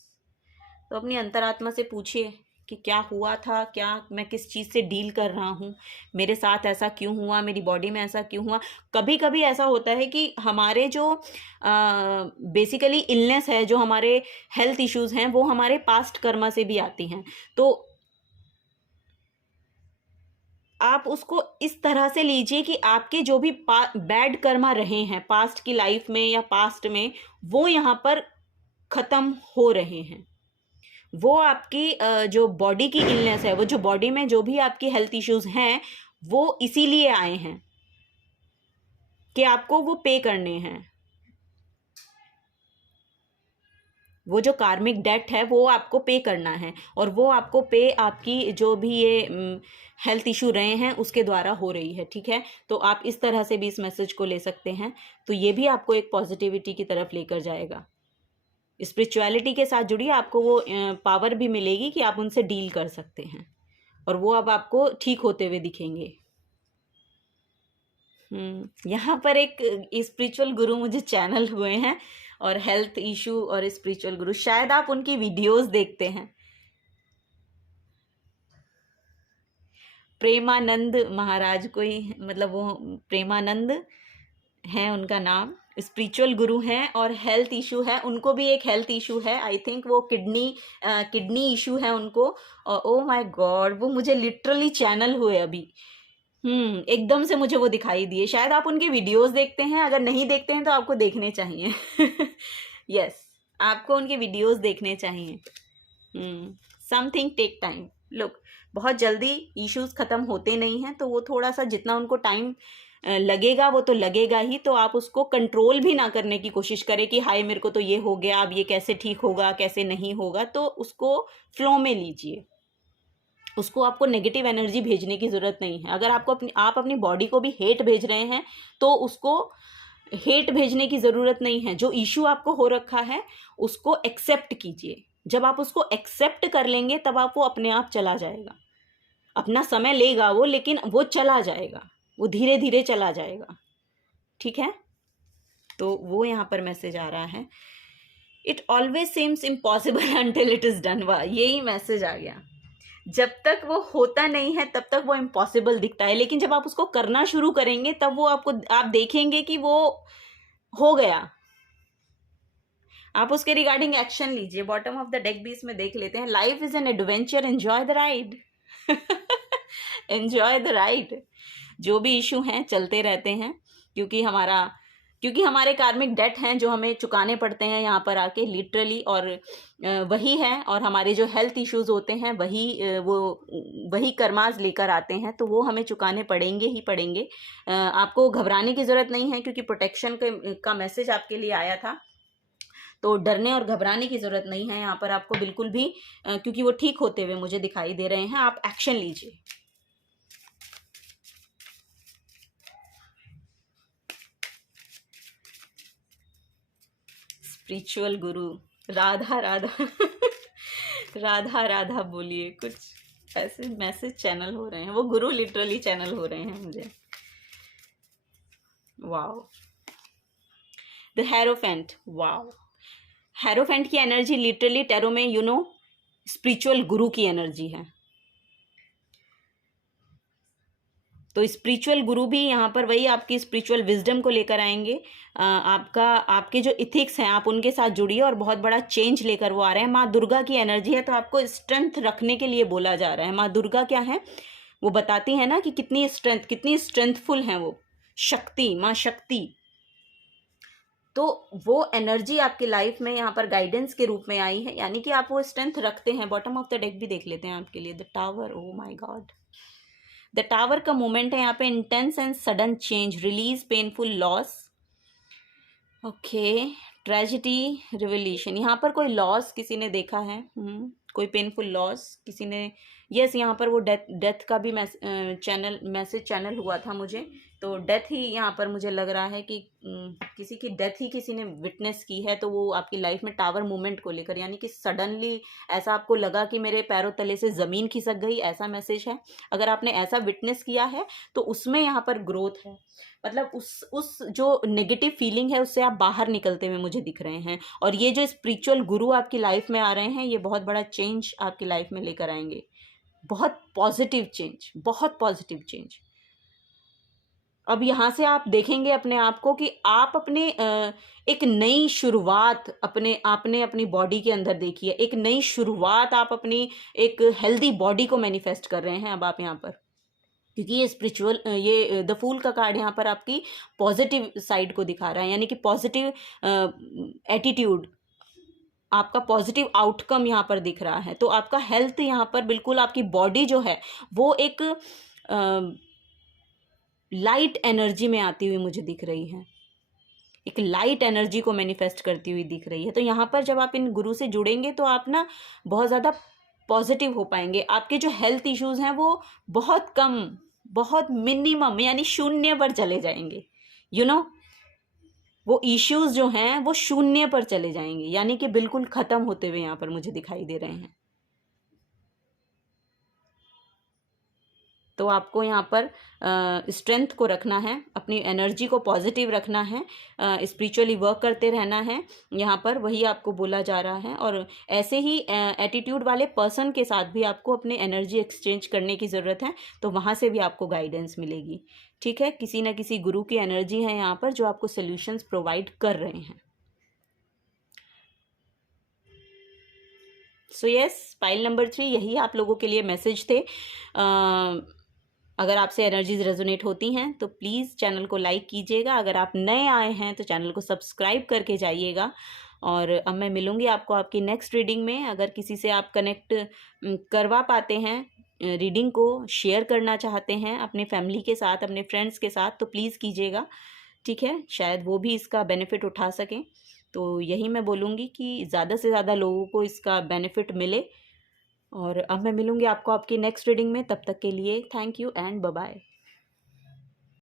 तो अपनी अंतरात्मा से पूछिए कि क्या हुआ था, क्या मैं किस चीज़ से डील कर रहा हूँ, मेरे साथ ऐसा क्यों हुआ, मेरी बॉडी में ऐसा क्यों हुआ। कभी कभी ऐसा होता है कि हमारे जो बेसिकली इलनेस है, जो हमारे हेल्थ इश्यूज हैं, वो हमारे पास्ट कर्मा से भी आती हैं। तो आप उसको इस तरह से लीजिए कि आपके जो भी बैड कर्मा रहे हैं पास्ट की लाइफ में या पास्ट में, वो यहाँ पर ख़त्म हो रहे हैं। वो आपकी जो बॉडी की इलनेस है, वो जो बॉडी में जो भी आपकी हेल्थ इश्यूज हैं, वो इसीलिए आए हैं। कि आपको वो पे करने हैं। वो जो कार्मिक डेट है वो आपको पे करना है, और वो आपको पे आपकी जो भी ये हेल्थ इशू रहे हैं उसके द्वारा हो रही है। ठीक है, तो आप इस तरह से भी इस मैसेज को ले सकते हैं। तो ये भी आपको एक पॉजिटिविटी की तरफ लेकर जाएगा। स्पिरिचुअलिटी के साथ जुड़िए, आपको वो पावर भी मिलेगी कि आप उनसे डील कर सकते हैं, और वो अब आपको ठीक होते हुए दिखेंगे। यहाँ पर एक स्पिरिचुअल गुरु मुझे चैनल हुए हैं, और हेल्थ इशू और स्पिरिचुअल गुरु, शायद आप उनकी वीडियोस देखते हैं। प्रेमानंद महाराज कोई, मतलब वो प्रेमानंद हैं उनका नाम, स्पिरिचुअल गुरु हैं, और हेल्थ इशू है उनको भी, एक हेल्थ इशू है, आई थिंक वो किडनी इशू है उनको। ओ माय गॉड, वो मुझे लिटरली चैनल हुए अभी। एकदम से मुझे वो दिखाई दिए। शायद आप उनके वीडियोस देखते हैं, अगर नहीं देखते हैं तो आपको देखने चाहिए। यस, आपको उनके वीडियोस देखने चाहिए। Something take time. लुक, बहुत जल्दी इश्यूज खत्म होते नहीं हैं, तो वो थोड़ा सा जितना उनको टाइम लगेगा वो तो लगेगा ही। तो आप उसको कंट्रोल भी ना करने की कोशिश करें कि हाय मेरे को तो ये हो गया, अब ये कैसे ठीक होगा, कैसे नहीं होगा। तो उसको फ्लो में लीजिए, उसको आपको नेगेटिव एनर्जी भेजने की ज़रूरत नहीं है। अगर आप अपनी बॉडी को भी हेट भेज रहे हैं तो उसको हेट भेजने की ज़रूरत नहीं है। जो इशू आपको हो रखा है उसको एक्सेप्ट कीजिए। जब आप उसको एक्सेप्ट कर लेंगे तब आप वो अपने आप चला जाएगा। अपना समय लेगा वो, लेकिन वो चला जाएगा, वो धीरे धीरे चला जाएगा। ठीक है, तो वो यहाँ पर मैसेज आ रहा है, it always seems impossible until it is done. वाह, यही मैसेज आ गया। जब तक वो होता नहीं है तब तक वो इम्पॉसिबल दिखता है, लेकिन जब आप उसको करना शुरू करेंगे तब वो आप देखेंगे कि वो हो गया। आप उसके रिगार्डिंग एक्शन लीजिए। बॉटम ऑफ द डेक भी इसमें देख लेते हैं। Life is an adventure, enjoy the ride. Enjoy the ride. जो भी इशू हैं चलते रहते हैं, क्योंकि हमारे कार्मिक डेट हैं जो हमें चुकाने पड़ते हैं यहाँ पर आके, लिटरली। और वही है, और हमारे जो हेल्थ इश्यूज होते हैं वही कर्मास लेकर आते हैं, तो वो हमें चुकाने पड़ेंगे ही पड़ेंगे। आपको घबराने की ज़रूरत नहीं है, क्योंकि प्रोटेक्शन का मैसेज आपके लिए आया था। तो डरने और घबराने की ज़रूरत नहीं है यहाँ पर आपको बिल्कुल भी, क्योंकि वो ठीक होते हुए मुझे दिखाई दे रहे हैं। आप एक्शन लीजिए। स्पिरिचुअल गुरु, राधा राधा। राधा राधा बोलिए, कुछ ऐसे मैसेज चैनल हो रहे हैं। वो गुरु लिटरली चैनल हो रहे हैं मुझे। Wow, the hierophant. Wow, hierophant की एनर्जी लिटरली टैरो में स्पिरिचुअल गुरु की एनर्जी है। तो स्पिरिचुअल गुरु भी यहाँ पर वही आपकी स्पिरिचुअल विजडम को लेकर आएंगे। आपके जो इथिक्स हैं आप उनके साथ जुड़िए, और बहुत बड़ा चेंज लेकर वो आ रहे हैं। माँ दुर्गा की एनर्जी है, तो आपको स्ट्रेंथ रखने के लिए बोला जा रहा है। माँ दुर्गा क्या है, वो बताती है ना कि कितनी स्ट्रेंथफुल हैं वो, शक्ति, माँ शक्ति। तो वो एनर्जी आपकी लाइफ में यहाँ पर गाइडेंस के रूप में आई है, यानी कि आप वो स्ट्रेंथ रखते हैं। बॉटम ऑफ द डेक भी देख लेते हैं आपके लिए। The tower, O my god, the tower का मूवमेंट है यहाँ पे। Intense and sudden change, release, painful loss. Okay, tragedy, revolution. यहाँ पर कोई लॉस किसी ने देखा है, कोई पेनफुल लॉस किसी ने। यस, यहाँ पर वो डेथ का भी मैसेज चैनल हुआ था मुझे। तो डेथ ही यहाँ पर मुझे लग रहा है कि किसी की डेथ ही किसी ने विटनेस की है। तो वो आपकी लाइफ में टावर मूवमेंट को लेकर, यानी कि सडनली ऐसा आपको लगा कि मेरे पैरों तले से ज़मीन खिसक गई, ऐसा मैसेज है। अगर आपने ऐसा विटनेस किया है तो उसमें यहाँ पर ग्रोथ है। मतलब उस जो नेगेटिव फीलिंग है उससे आप बाहर निकलते हुए मुझे दिख रहे हैं। और ये जो स्पिरिचुअल गुरु आपकी लाइफ में आ रहे हैं, ये बहुत बड़ा चेंज आपकी लाइफ में लेकर आएंगे। बहुत पॉजिटिव चेंज, बहुत पॉजिटिव चेंज। अब यहाँ से आप देखेंगे अपने आप को कि आप अपने एक नई शुरुआत आपने अपनी बॉडी के अंदर देखी है। एक नई शुरुआत आप अपनी एक हेल्दी बॉडी को मैनिफेस्ट कर रहे हैं अब आप यहाँ पर, क्योंकि ये स्पिरिचुअल, ये द फूल का कार्ड यहाँ पर आपकी पॉजिटिव साइड को दिखा रहा है, यानी कि पॉजिटिव एटीट्यूड, आपका पॉजिटिव आउटकम यहाँ पर दिख रहा है। तो आपका हेल्थ यहाँ पर बिल्कुल, आपकी बॉडी जो है वो एक लाइट एनर्जी में आती हुई मुझे दिख रही हैं, एक लाइट एनर्जी को मैनिफेस्ट करती हुई दिख रही है। तो यहाँ पर जब आप इन गुरु से जुड़ेंगे तो आप ना बहुत ज़्यादा पॉजिटिव हो पाएंगे। आपके जो हेल्थ इश्यूज हैं वो बहुत कम, बहुत मिनिमम यानी शून्य पर चले जाएंगे। वो इश्यूज जो हैं वो शून्य पर चले जाएंगे, यानी कि बिल्कुल ख़त्म होते हुए यहाँ पर मुझे दिखाई दे रहे हैं। तो आपको यहाँ पर स्ट्रेंथ को रखना है, अपनी एनर्जी को पॉजिटिव रखना है, स्पिरिचुअली वर्क करते रहना है, यहाँ पर वही आपको बोला जा रहा है। और ऐसे ही एटीट्यूड वाले पर्सन के साथ भी आपको अपनी एनर्जी एक्सचेंज करने की ज़रूरत है, तो वहाँ से भी आपको गाइडेंस मिलेगी। ठीक है, किसी न किसी गुरु की एनर्जी है यहाँ पर जो आपको सोल्यूशंस प्रोवाइड कर रहे हैं। सो यस, पाइल नंबर 3 यही आप लोगों के लिए मैसेज थे। अगर आपसे एनर्जीज रेजोनेट होती हैं तो प्लीज़ चैनल को लाइक कीजिएगा। अगर आप नए आए हैं तो चैनल को सब्सक्राइब करके जाइएगा। और अब मैं मिलूँगी आपको आपकी नेक्स्ट रीडिंग में। अगर किसी से आप कनेक्ट करवा पाते हैं, रीडिंग को शेयर करना चाहते हैं अपने फैमिली के साथ, अपने फ्रेंड्स के साथ, तो प्लीज़ कीजिएगा। ठीक है, शायद वो भी इसका बेनिफिट उठा सकें। तो यही मैं बोलूँगी कि ज़्यादा से ज़्यादा लोगों को इसका बेनिफिट मिले। और अब मैं मिलूँगी आपको आपकी नेक्स्ट रीडिंग में। तब तक के लिए thank you and bye bye.